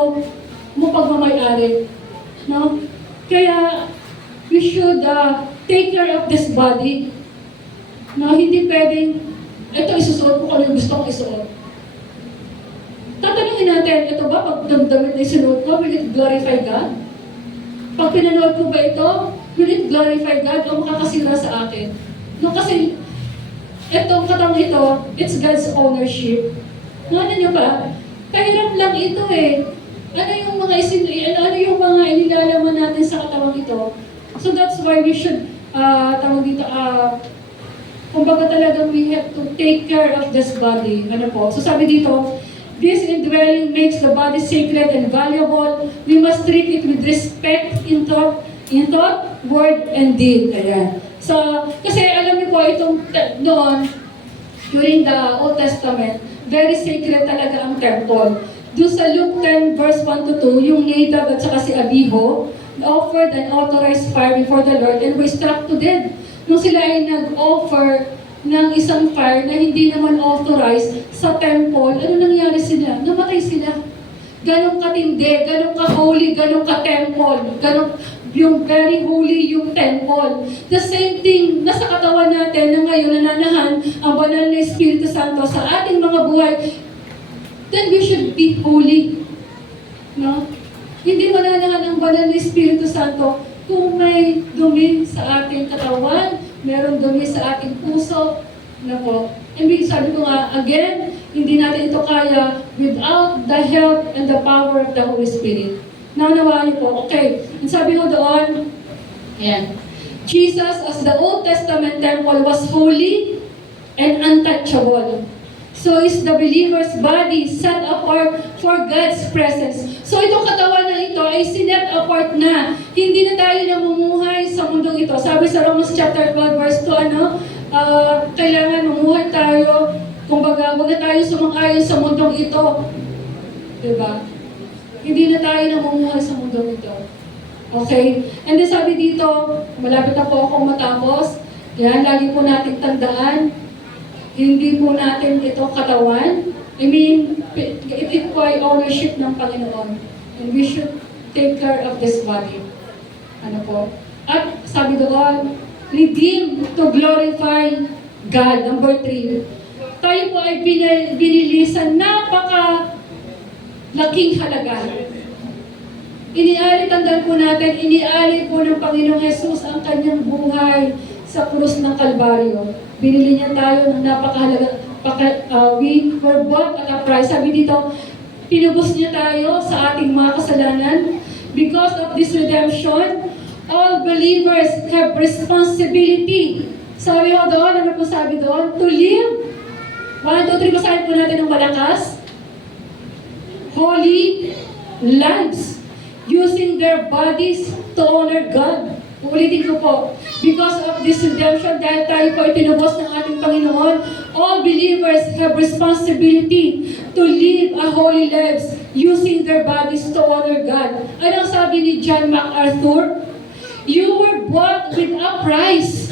mapagmamayari. No? Kaya, we should take care of this body. No? Hindi pwedeng, ito isusuot ko kung ano gusto kong isuot. Tatanungin natin, ito ba, pag damit na isuot ko, will it glorify God? Pag pinanood ko ba ito, will it glorify God o makakasira sa akin? No, kasi itong katawang ito, it's God's ownership. Ano nyo ba? Kahirap lang ito eh. Ano yung mga inilalaman natin sa katawang ito? So that's why we should, kumbaga talagang we have to take care of this body. So sabi dito, this indwelling makes the body sacred and valuable. We must treat it with respect in thought, word, and deed. Ayan. So, kasi alam niyo po, itong noon, during the Old Testament, very sacred talaga ang temple. Doon sa Luke 10, verse 1-2, yung Nadab at saka si Abihu, offered an authorized fire before the Lord and were struck to death. Nung sila ay nag-offer ng isang fire na hindi naman authorized sa temple, ano nangyari sila? Namatay sila. Ganong katindi, ganong ka-holy, ganong ka-temple, ganong yung very holy yung temple. The same thing, nasa katawan natin na ngayon nananahan ang banal na Espiritu Santo sa ating mga buhay, then we should be holy. No? Hindi mananahan ang banal na Espiritu Santo kung may dumi sa ating katawan, meron dumi sa ating puso, And sabi ko nga, again, hindi natin ito kaya without the help and the power of the Holy Spirit. Naunawaan niyo po, okay. And sabi ko doon, ayan, Jesus as the Old Testament temple was holy and untouchable. So is the believer's body set apart for God's presence. So itong katawan na ito ay sinet apart na. Hindi na tayo namumuhay sa mundong ito. Sabi sa Romans chapter 12 verse 2, kailangan mamuhay tayo, kumbaga, wag na tayo sumang-ayon sa mundong ito. Diba? Hindi na tayo namumuhay sa mundong ito. Okay? And then sabi dito, malapit na po akong matapos. Yan, lagi po natin tandaan, hindi po natin ito katawan. I mean, it po ay ownership ng Panginoon. And we should take care of this body. Ano po? At sabi doon, redeem to glorify God. Number 3. Tayo po ay binilisan laking halaga. Tandaan po natin, inialay po ng Panginoong Jesus ang kanyang buhay sa krus ng Kalbaryo. Binili niya tayo ng napakahalaga. We were bought at a price. Sabi dito, pinubos niya tayo sa ating mga kasalanan. Because of this redemption, all believers have responsibility. Sabi mo doon, ano po sabi doon? To live. 1, 2, 3, basahin po natin ng malakas. Holy lives, using their bodies to honor God. Ulitin ko po, because of this redemption, dahil tayo po ay tinubos ng ating Panginoon, all believers have responsibility to live a holy lives, using their bodies to honor God. Anong sabi ni John MacArthur? You were bought with a price.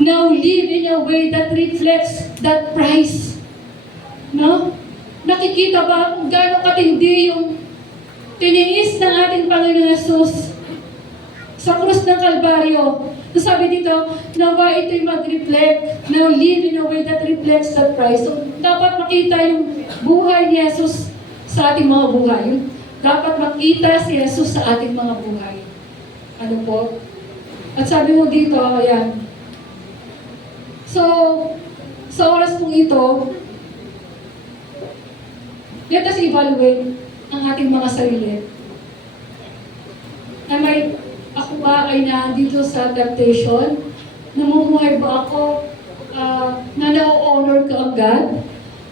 Now live in a way that reflects that price. No? Nakikita ba kung gaano katindi yung tiniis ng ating Panginoon Jesus sa krus ng Kalbaryo? So sabi dito, nawa ito'y mag-reflect, now live in a way that reflects that price. So dapat makita yung buhay ni Jesus sa ating mga buhay. Dapat makita si Jesus sa ating mga buhay. Ano po? At sabi mo dito, ayan. So, sa oras pong ito, let us evaluate ang ating mga sarili. Ako ba ay nandito sa temptation? Namumuhay ba ako na na-honor ka ang God?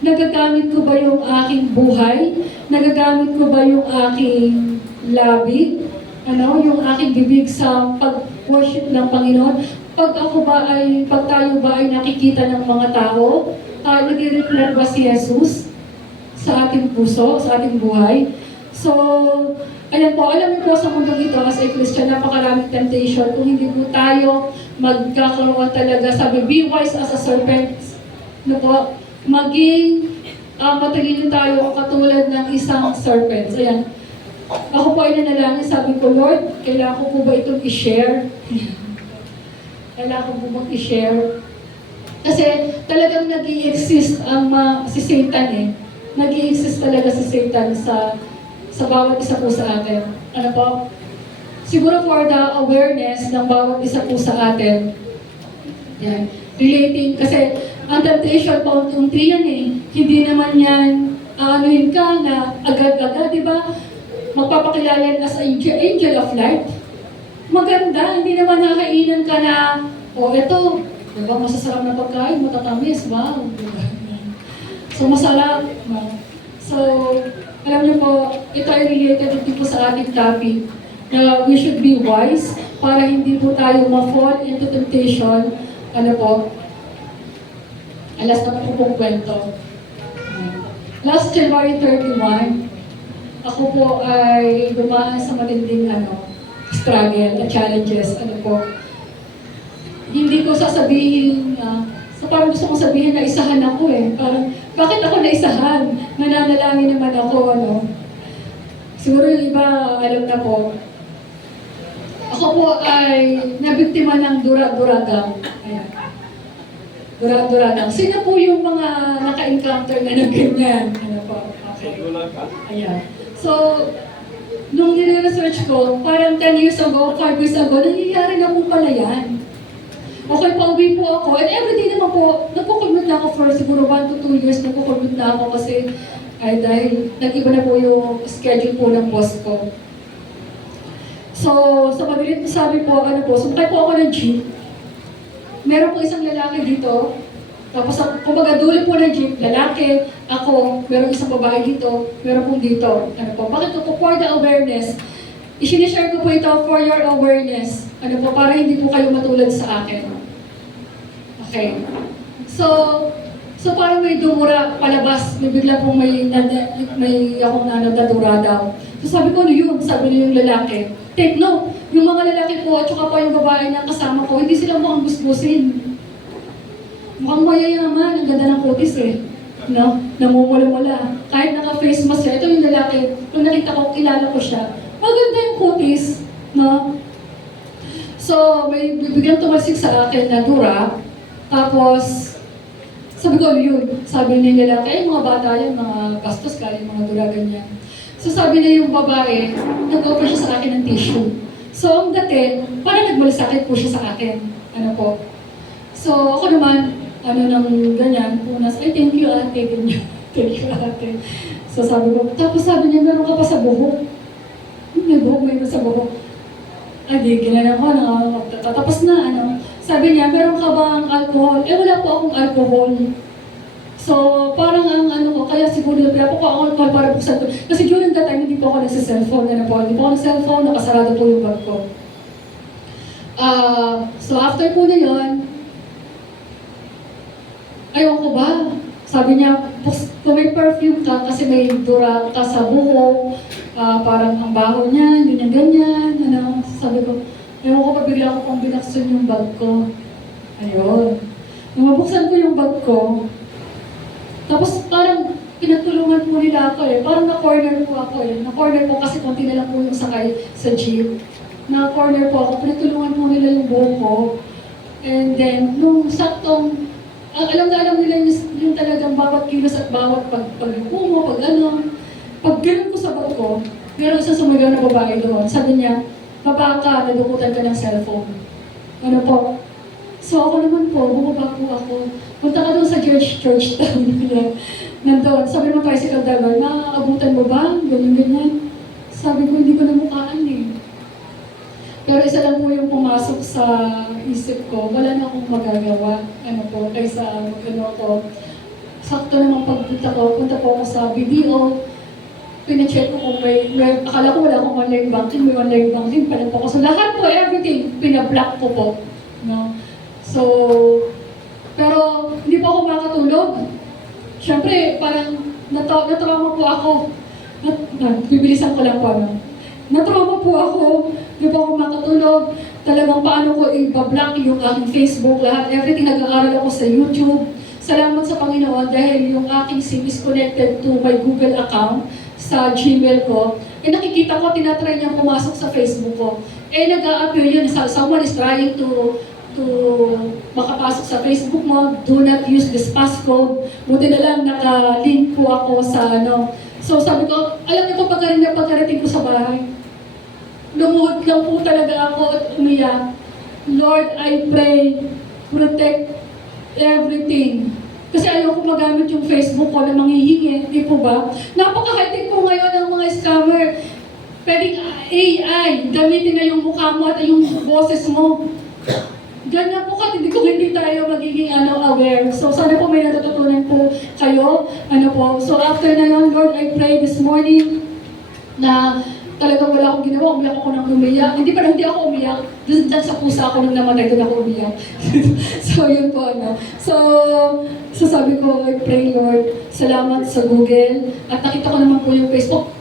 Nagagamit ko ba yung aking buhay? Nagagamit ko ba yung aking labi? Yung aking bibig sa pag-worship ng Panginoon? Pag tayo ba ay nakikita ng mga tao, nag-reflect ba si Jesus sa ating puso, sa ating buhay? So, alam mo po sa mundong ito, as a Christian, napakaraming temptation. Kung hindi po tayo magkakaroon talaga, sabi, be wise as a serpent. Maging matalino tayo katulad ng isang serpent. Ayan. Ako po ay nanalangin, sabi ko, Lord, kailangan ko po ba itong i-share? Kailangan ko po bang i-share? Kasi talagang nag-i-exist si Satan eh. Nag-i-exist talaga si Satan sa bawat isa po sa atin. Ano po? Siguro for the awareness ng bawat isa po sa atin. Yan. Relating, kasi ang temptation po, yung yan eh. Hindi naman yan, anuhin ka na agad-agad, di ba? Magpapakilala as angel of light. Maganda, hindi naman nakainan ka na, eto, diba, masasarap na pagkain, matatamis, wow. Diba? So, masarap. So, alam niyo po, ito ay related din po sa ating topic na we should be wise para hindi po tayo ma-fall into temptation. Ano po? Alas na po pong kwento. Last January 31, ako po ay dumaan sa matinding struggle at challenges. Ano po? Hindi ko sasabihin parang gusto kong sabihin na isahan ako eh. Parang, bakit ako naisahan? Nananalangin naman ako, Siguro yung iba, alam na po. Ako po ay nabiktima ng dura-duragang. Ayan. Dura-duragang. Sino po yung mga naka-encounter na ng ganyan? Ano po? Okay. Ayan. So, nung nire-research ko, parang 10 years ago, 5 years ago, nangyayari na po pala yan. Okay, pauwi po ako. And everyday naman po, nagko-commute na ako for siguro 1 to 2 years, nagko-commute na ako kasi dahil nag-iba na po yung schedule po ng boss ko. So, sa mabilit sabi po, sumakay po ako ng jeep. Meron po isang lalaki dito, Tapos, kumbaga, dulo po ng jeep, lalaki, ako, meron isang babae dito, meron pong dito. Ano po, bakit ko po? For the awareness. I-share ko po ito for your awareness. Ano po, para hindi po kayo matulad sa akin. Okay. So parang may dumura palabas, may bigla pong may akong nadadura daw. So sabi ko, ano yun? Sabi niya yung lalaki. Take note, yung mga lalaki po at saka pa yung babae na kasama ko, hindi sila mukhang gusgusin. Mukhang mayayaman, ang ganda ng kutis eh. No? Namumula-mula. Kahit naka-face mask siya, ito yung lalaki, kung nakita ko, kilala ko siya. Maganda yung kutis, no? So, may bibigyan tumasik sa akin na dura. Tapos, sabi ko, yun. Sabi niya lalaki, ay mga bata yan, mga bastos ka, yung mga dura ganyan. So sabi niya yung babae, nag-offer siya sa akin ng tissue. So ang dating, parang nagmalasakit po siya sa akin. Ano po. So ako naman, nang ganyan, punas, ay thank you ate, ganyan. Thank you ate. So sabi ko, tapos sabi niya, meron ka pa sa buhok. May buhok, mayroon sa buhok. Ay di, ginala ko, tapos na, sabi niya, meron ka bang alcohol? Eh wala po akong alcohol. So, parang kaya siguro kaya po ako para buksan ko. Kasi during that time, hindi po ako nasa-cellphone, hindi po ako nasa-cellphone, nakasarado po yung bag ko. So, after po na yun, ayaw ko ba? Sabi niya, kung may perfume ka, kasi may dura ka sa buhok, parang ang baho niya, ganyan-ganyan, sabi ko, ayaw ko pa bigla ko pang binaksan yung bag ko. Ayun. Nung mabuksan ko yung bag ko, tapos parang pinagtulungan po nila ako eh. Parang na-corner po ako eh. Na-corner po kasi konti na lang po yung sakay sa jeep. Na-corner po ako. Pinagtulungan po nila yung buhok ko. And then, nung saktong, alam na alam nila yung talagang bawat kilos at bawat pag-yuko mo, pag ganun ko sa bag ko, meron isang sumigaw na babae doon. Sabi niya, baba ka, nadukutan ka ng cellphone. Ano po? So ako naman po, bumaba po ako. Punta ka doon sa Georgetown. Nandun, sabi ng tricycle driver, nakaabutan mo ba? Ganyan-ganyan. Sabi ko, hindi ko namukhaan eh. Pero isa lang po yung pumasok sa isip ko, wala na akong magagawa. Kaysa ko. Sakto namang pagpunta ko, punta po ako sa BDO. Pina-check ko kung akala ko wala akong online banking, may online banking pa lang po ako. So lahat po, everything, pinablock ko po. No? So, pero hindi po ako makatulog. Siyempre, parang natrauma po ako. Bibilisan ko lang po. Natrauma po ako. Hindi po ako makatulog. Talagang paano ko i-block yung aking Facebook, lahat. Everything nag-aaral ako sa YouTube. Salamat sa Panginoon dahil yung aking SIM is connected to my Google account sa Gmail ko. Nakikita ko, tinatry niyang pumasok sa Facebook ko. Nag-a-appear yun. Someone is trying to makapasok sa Facebook mo, do not use this passcode. Buti na lang naka-link po ako sa So sabi ko, alam niyo po pagkarating ko sa bahay, lumuhod lang po talaga ako at umiyak. Lord, I pray, protect everything. Kasi ayaw ko magamit yung Facebook ko na manghihingi, di po ba? Napaka-high-tech po ngayon ng mga scammer. Pwedeng AI, gamitin na yung mukha mo at yung boses mo. Ganyan po hindi tayo magiging aware. So sana po may natututunan po kayo. So after na yun, Lord, I pray this morning na talagang wala akong ginawa. Umiyak ako nang umiyak. Hindi ako umiyak. Dyan sa pusa ako nung namatay, doon ako umiyak. So yun po So sabi ko, I pray Lord, salamat sa Google. At nakita ko naman po yung Facebook.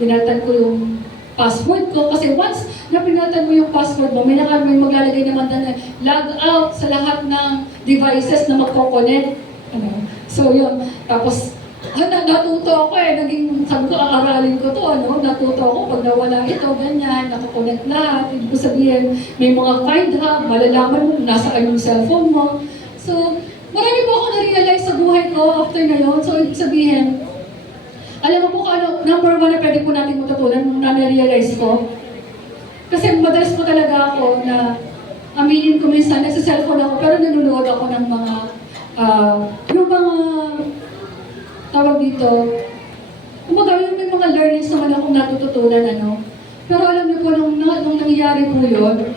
Binatan ko yung password ko. Kasi once na pinatan mo yung password mo, may maglalagay naman na log out sa lahat ng devices na magkoconnect. So yun. Tapos, natuto ako sabi ko, aaralin ko to, natuto ako pag nawala ito, ganyan, nakakonnect lahat. Ibig ko sabihin, may mga find hub, malalaman mo kung nasaan yung cellphone mo. So, marami po ako na-realize sa buhay ko after na yun. So, ibig sabihin, alam mo po number one na pwede po natin matutunan nung na-realize ko. Kasi madalas po talaga ako na aminin ko minsan, nasa cellphone ako, pero nanonood ako ng mga, yung mga, tawag dito, may mga learnings naman akong natututunan, Pero alam niyo po, nung nangyayari po yun,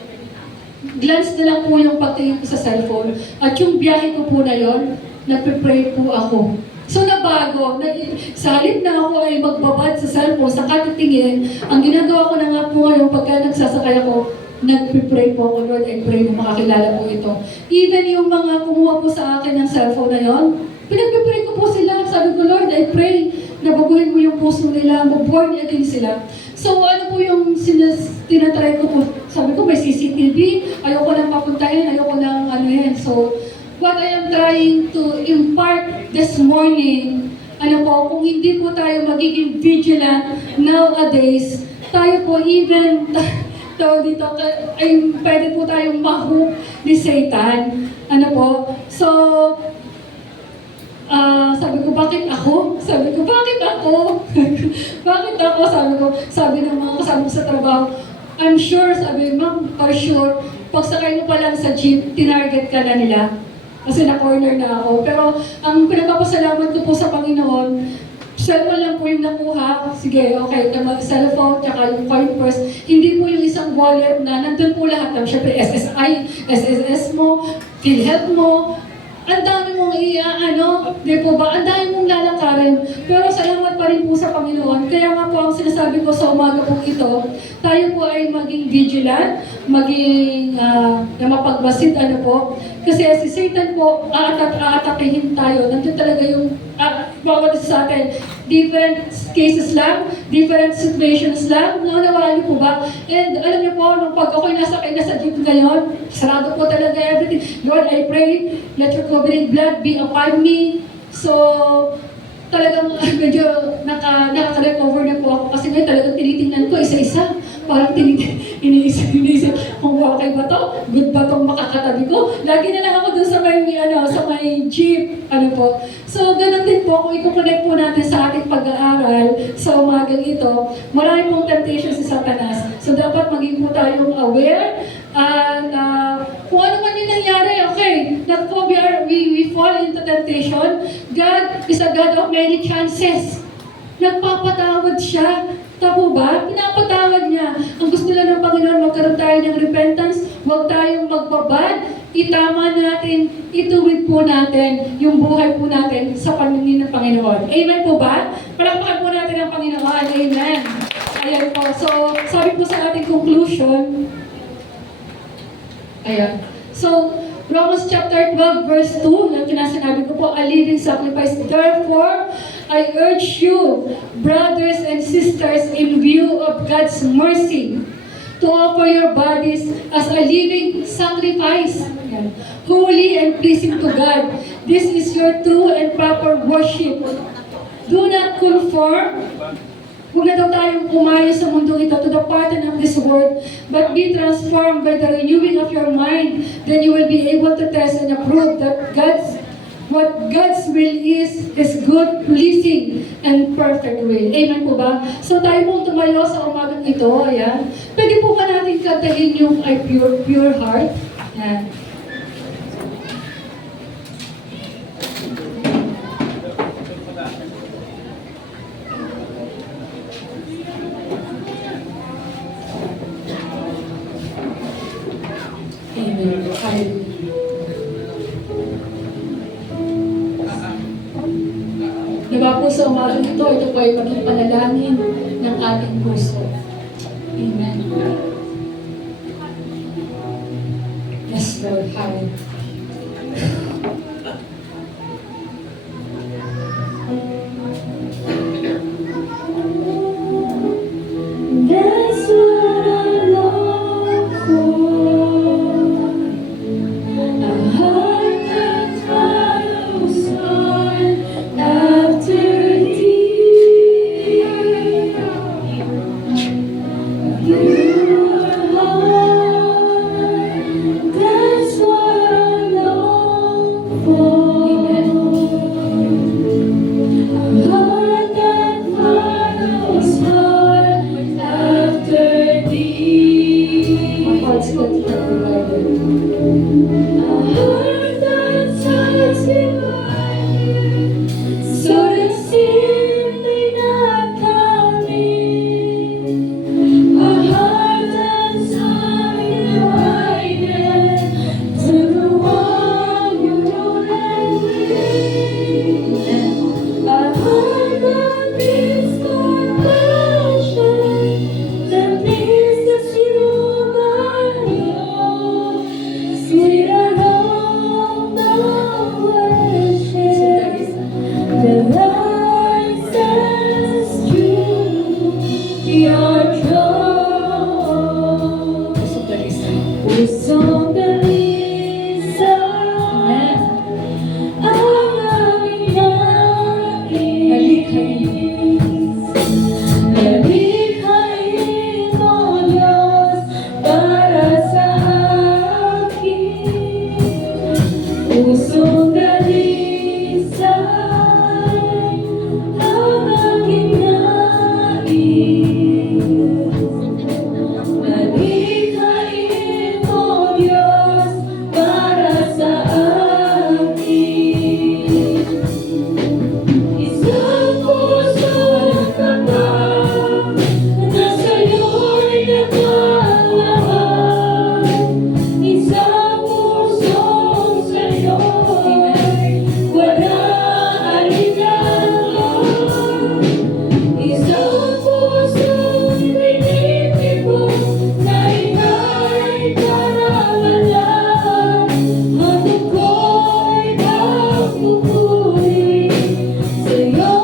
glance na lang po yung pagtingin ko sa cellphone. At yung biyahe ko po na yon, nagpe-pray po ako. So nabago, sa halip na ako ay magbabad sa cellphone, sa katitingin, ang ginagawa ko na nga po ngayon pagka nagsasakay ako, nagpe-pray po ako, Lord, I pray na makakilala po ito. Even yung mga kumuha po sa akin ng cellphone na yon, pinagpe-pray ko po sila. Sabi ko, Lord, I pray na baguhin mo yung puso nila, mag-born again sila. So ano po yung tinatry ko po? Sabi ko, may CCTV, ayoko nang papuntahin, ayoko nang ano yan. So, what I am trying to impart this morning, ano po, kung hindi po tayo magiging vigilant nowadays, tayo po even, dito, ay pwede po tayong mahook ni Satan. Ano po? So, sabi ko, bakit ako? Sabi ko, bakit ako? Bakit ako? Sabi ng mga kasama ko sa trabaho, I'm sure, sabi, ma'am, for sure, pagsakay mo pa lang sa jeep, tinarget ka na nila. Kasi na-corner na ako. Pero ang pinagpapasalamat ko po sa Panginoon, cellphone lang po yung nakuha. Sige, okay, cellphone, tsaka yung coin purse. Hindi po yung isang wallet na nandun po lahat. Siyempre, SSI, SSS mo, PhilHealth mo, ang dami mong di po ba? Ang dami mong lalakarin. Pero salamat pa rin po sa Panginoon. Kaya nga po ang sinasabi ko sa umaga po ito, tayo po ay maging vigilant, maging na mapagbasid, ano po. Kasi si Satan po, aatakihin tayo. Nandun talaga yung bawat sa atin. Different cases lang, different situations lang. Nawala niyo po ba? And alam niyo po, nung pag ako'y nasa jeep ngayon, sarado po talaga everything. Lord, I pray, let your covenant blood be upon me. So, talagang medyo nakaka-recover na po ako kasi ngayon talagang tinitingnan ko isa-isa. Parang iniisip kung okay ba to? Good ba tong makakatabi ko? Lagi na lang ako dun sa may jeep. Ano po? So, ganun din po, kung i-connect po natin sa ating pag-aaral sa umagang ito, marami pong temptation si Satanas. So, dapat maging po tayong aware and kung ano man yung nangyari, okay, that we fall into temptation. God is a God of many chances. Nagpapatawad siya. Tapo ba? Pinapatawad niya. Ang gusto lang ng Panginoon, magkaroon tayo ng repentance, huwag tayong magbabad, itama natin, ituwid po natin yung buhay po natin sa paningin ng Panginoon. Amen po ba? Palakpakan po natin ang Panginoon. Amen. Ayan po. So, sabi po sa ating conclusion, ayan. So, Romans chapter 12 verse 2, yung kinasinabi ko po, a living sacrifice. Therefore, I urge you, brothers and sisters, in view of God's mercy, to offer your bodies as a living sacrifice, holy and pleasing to God. This is your true and proper worship. Do not conform. Huwag na daw tayong umayo sa mundo ito to the pattern of this world, but be transformed by the renewing of your mind. Then you will be able to test and approve that what God's will is good, pleasing, and perfect will. Amen po ba? So tayo pong tumayo sa umagang ito, ayan. Pwede po ba natin kantahin yung I pure heart? Ayan. Amen. Diba po sa umagang ito po ay maging panalangin ng ating puso. Amen. Yes, Lord. Hallelujah. That's what I long for. A heart that follows on after thee. Pure heart, that's what I long for. A heart that follows on after thee. My heart's good for A heart that's satisfied, so that sin may not come in. A heart that's undivided, your throne. Pusong dalisay. Pusong dalisay Amen. ang aming nais. Nalikhain mo, Diyos, para sa akin. Pusong dalisay ang aking nais. Nalikhain mo, Diyos, para sa akin. Isang pusong kapal na sa'yo'y nagmamahal. Isang pusong sa'yo'y wala alinlangan. Isang pusong pinipibok na ika'y karangalan. Ang ako'y nagpupuri sa'yo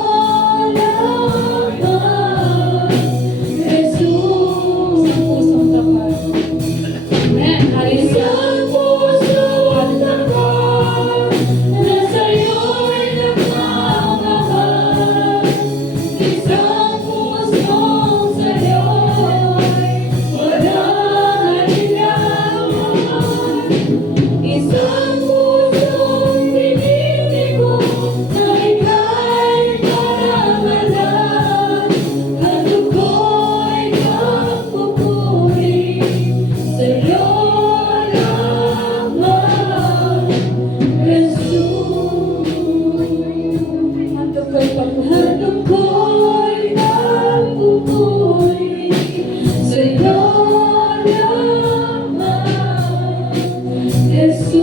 lamang, Jesus. Pusong kapal. Amen. Hallelujah. Isang pusong kapal na sa'yo'y nagmamahal. Isang pusong sa'yo'y walang alinlangan. Isang pusong pinipibok na ika'y karangalan. At ako'y nagpupuri sa'yo lamang, Jesus. At ako'y pagpupuri. At ako'y nagpupuri sa'yo lamang, Jesus.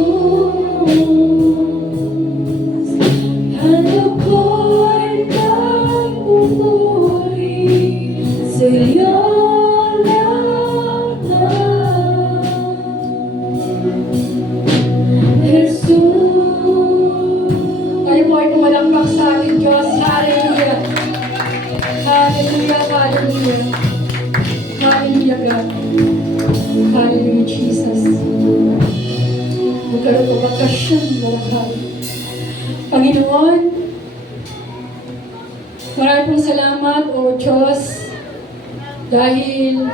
At ako'y nagpupuri sa'yo lamang, Jesus. Tayo po ay pumalakpak sa ating Diyos. Hallelujah. Hallelujah, hallelujah. Hallelujah, God. Hallelujah, Jesus. Magkaroon po bakasyon, malakal. Panginoon, maraming pong salamat, O Diyos, dahil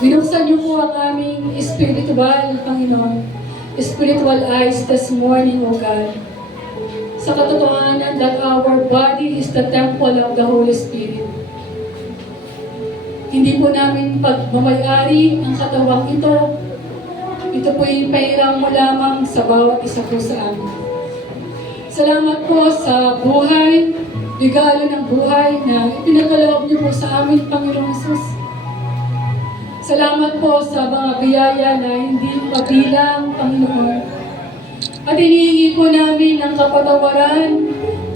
binuksan niyo po ang aming spiritual, Panginoon, spiritual eyes this morning, O God. Sa katotohanan that our body is the temple of the Holy Spirit. Hindi po namin pagmamayari ang katawang ito. Ito po yung pahiram mo lamang sa bawat isa po sa amin. Salamat po sa buhay, regalo ng buhay na ipinagkaloob niyo po sa amin, Panginoong Hesus. Salamat po sa mga biyaya na hindi pabilang, Panginoon. At hinihingi po namin ang kapatawaran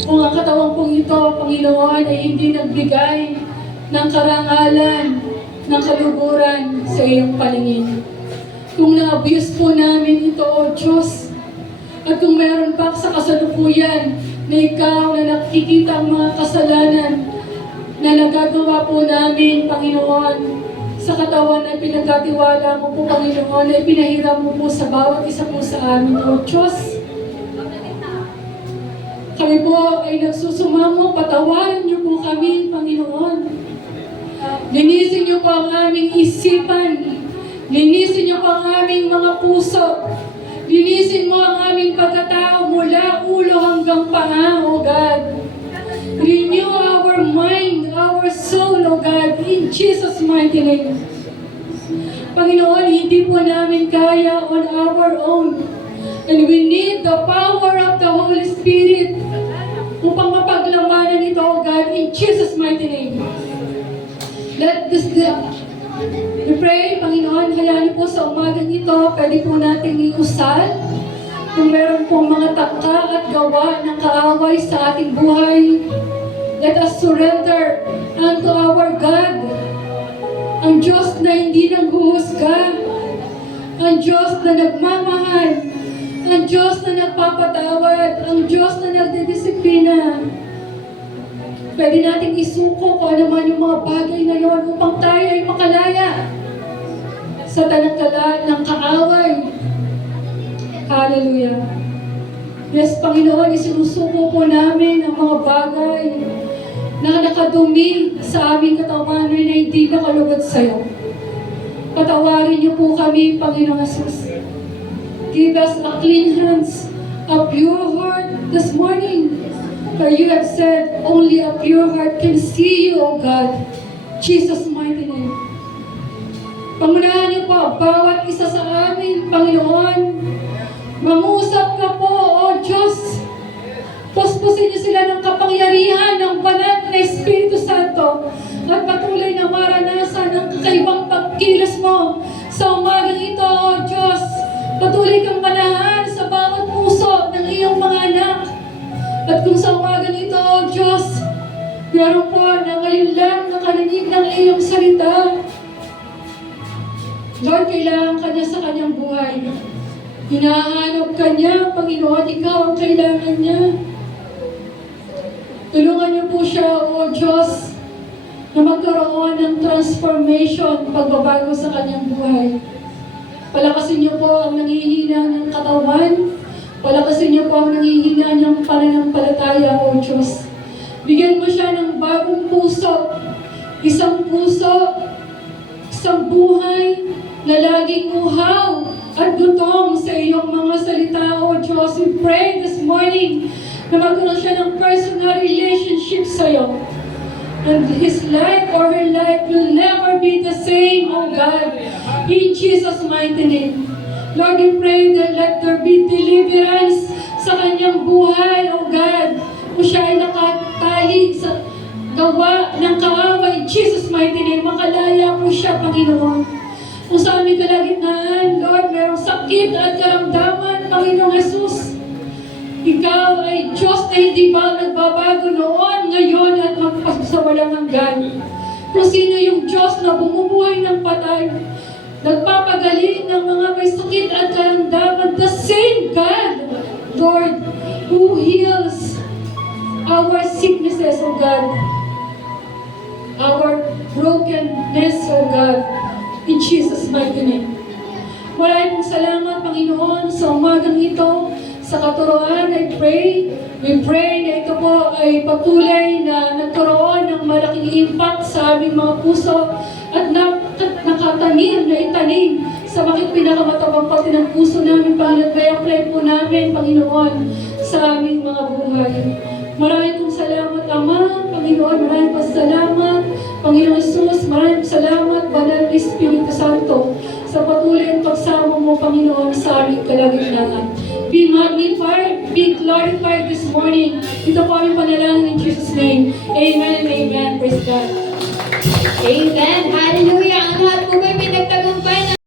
kung ang katawan pong ito, Panginoon, ay hindi nagbigay ng karangalan, ng kaluguran sa iyong paningin. Kung na-abuse po namin ito, O Diyos, at kung meron pa sa kasalukuyan na ikaw na nakikita ang mga kasalanan na nagagawa po namin, Panginoon, sa katawan na pinagkatiwala mo po, Panginoon, na ipinahiram mo po sa bawat isa po sa amin, O Diyos. Kami po ay nagsusumamo, patawarin niyo po kami, Panginoon. Linisin niyo po ang aming isipan. Linisin niyo po ang aming mga puso. Linisin mo ang aming pagkatao mula ulo hanggang paa, O God. Renew our mind, our soul, O God, in Jesus' mighty name. Panginoon, hindi po namin kaya on our own. And we need the power of the Holy Spirit upang mapaglamanan ito, O God, in Jesus' mighty name. Let this we pray, Panginoon, hayaan niyo po sa umagang ito, pwede po nating iusal. Kung meron pong mga taka at gawa ng kaaway sa ating buhay, let us surrender unto our God. Ang Diyos na hindi nanghuhusga, ang Diyos na nagmamahal, ang Diyos na nagpapatawad, ang Diyos na nagdidisiplina. Pwede nating isuko kung ano man yung mga bagay na yon Lord, upang tayo ay makalaya sa talagtalan ng kaaway. Hallelujah. Yes, Panginoon, isinusuko po namin ang mga bagay na nakadumi sa aming katawan na hindi nakalugod sa iyo. Patawarin niyo po kami, Panginoong Jesus. Give us a clean hands, a pure heart this morning. For you have said, only a pure heart can see you, O God. Jesus' mighty name. Pangunahan niyo po bawat isa sa amin, Panginoon. Mangusap ka po, O Diyos. Puspusin niyo sila ng kapangyarihan ng banal na Espiritu Santo at patuloy na maranasan ang kakaibang pagkilos mo sa umagang ito, O Diyos. Patuloy kang manahan sa bawat puso ng iyong mga anak. At kung sa umagang ito, O Diyos, meron po na ngayon lang nakarinig ng iyong salita. Lord, kailangan ka niya sa kanyang buhay. Hinahanap ka niya, Panginoon, ikaw ang kailangan niya. Tulungan niyo po siya, O Diyos, na magkaroon ng transformation, pagbabago sa kanyang buhay. Palakasin niyo po ang nangihina ng katawan. Palakasin niyo po ang nangihina ng pananampalataya, O Diyos. Bigyan mo siya ng bagong puso, isang buhay na laging uhaw at gutom sa iyong mga salita, O Diyos. We pray this morning na magkaroon siya ng personal relationship sa iyo. And his life or her life will never be the same, O God. In Jesus' mighty name. Lord, we pray that let there be deliverance sa kanyang buhay, O God. Kung siya ay nakatali sa gawa ng kaaway, in Jesus' mighty name, makalaya po siya, Panginoon. Kung sa aming kalagitnaan, Lord, mayroong sakit at karamdaman, Panginoong Jesus. Ikaw ay Diyos na hindi ba nagbabago noon, ngayon, at magpasawalang hanggan. Kung sino yung Diyos na bumubuhay ng patay, nagpapagaling ng mga may sakit at karamdaman, the same God, Lord, who heals our sicknesses, O God, our brokenness, O God, in Jesus' mighty name. Maraming salamat, Panginoon, sa umagang ito. Sa katuroan, we pray na ito po ay patuloy na nagkaroon ng malaking impact sa aming mga puso at nakatanim, na itanim sa bakit pinakamatabang pati ng puso namin, Panginoon. Kaya pray po namin, Panginoon, sa aming mga buhay. Maraming pong salamat, Ama, Panginoon. Maraming pong salamat, Panginoon Jesus. Maraming salamat, Banal na Espiritu Santo, sa patuloy ang pagsama mo, Panginoon, sa aming kalagitnaan. Be magnified, be glorified this morning. Ito po aming panalangin in Jesus' name. Amen and amen. Praise God. Amen. Hallelujah.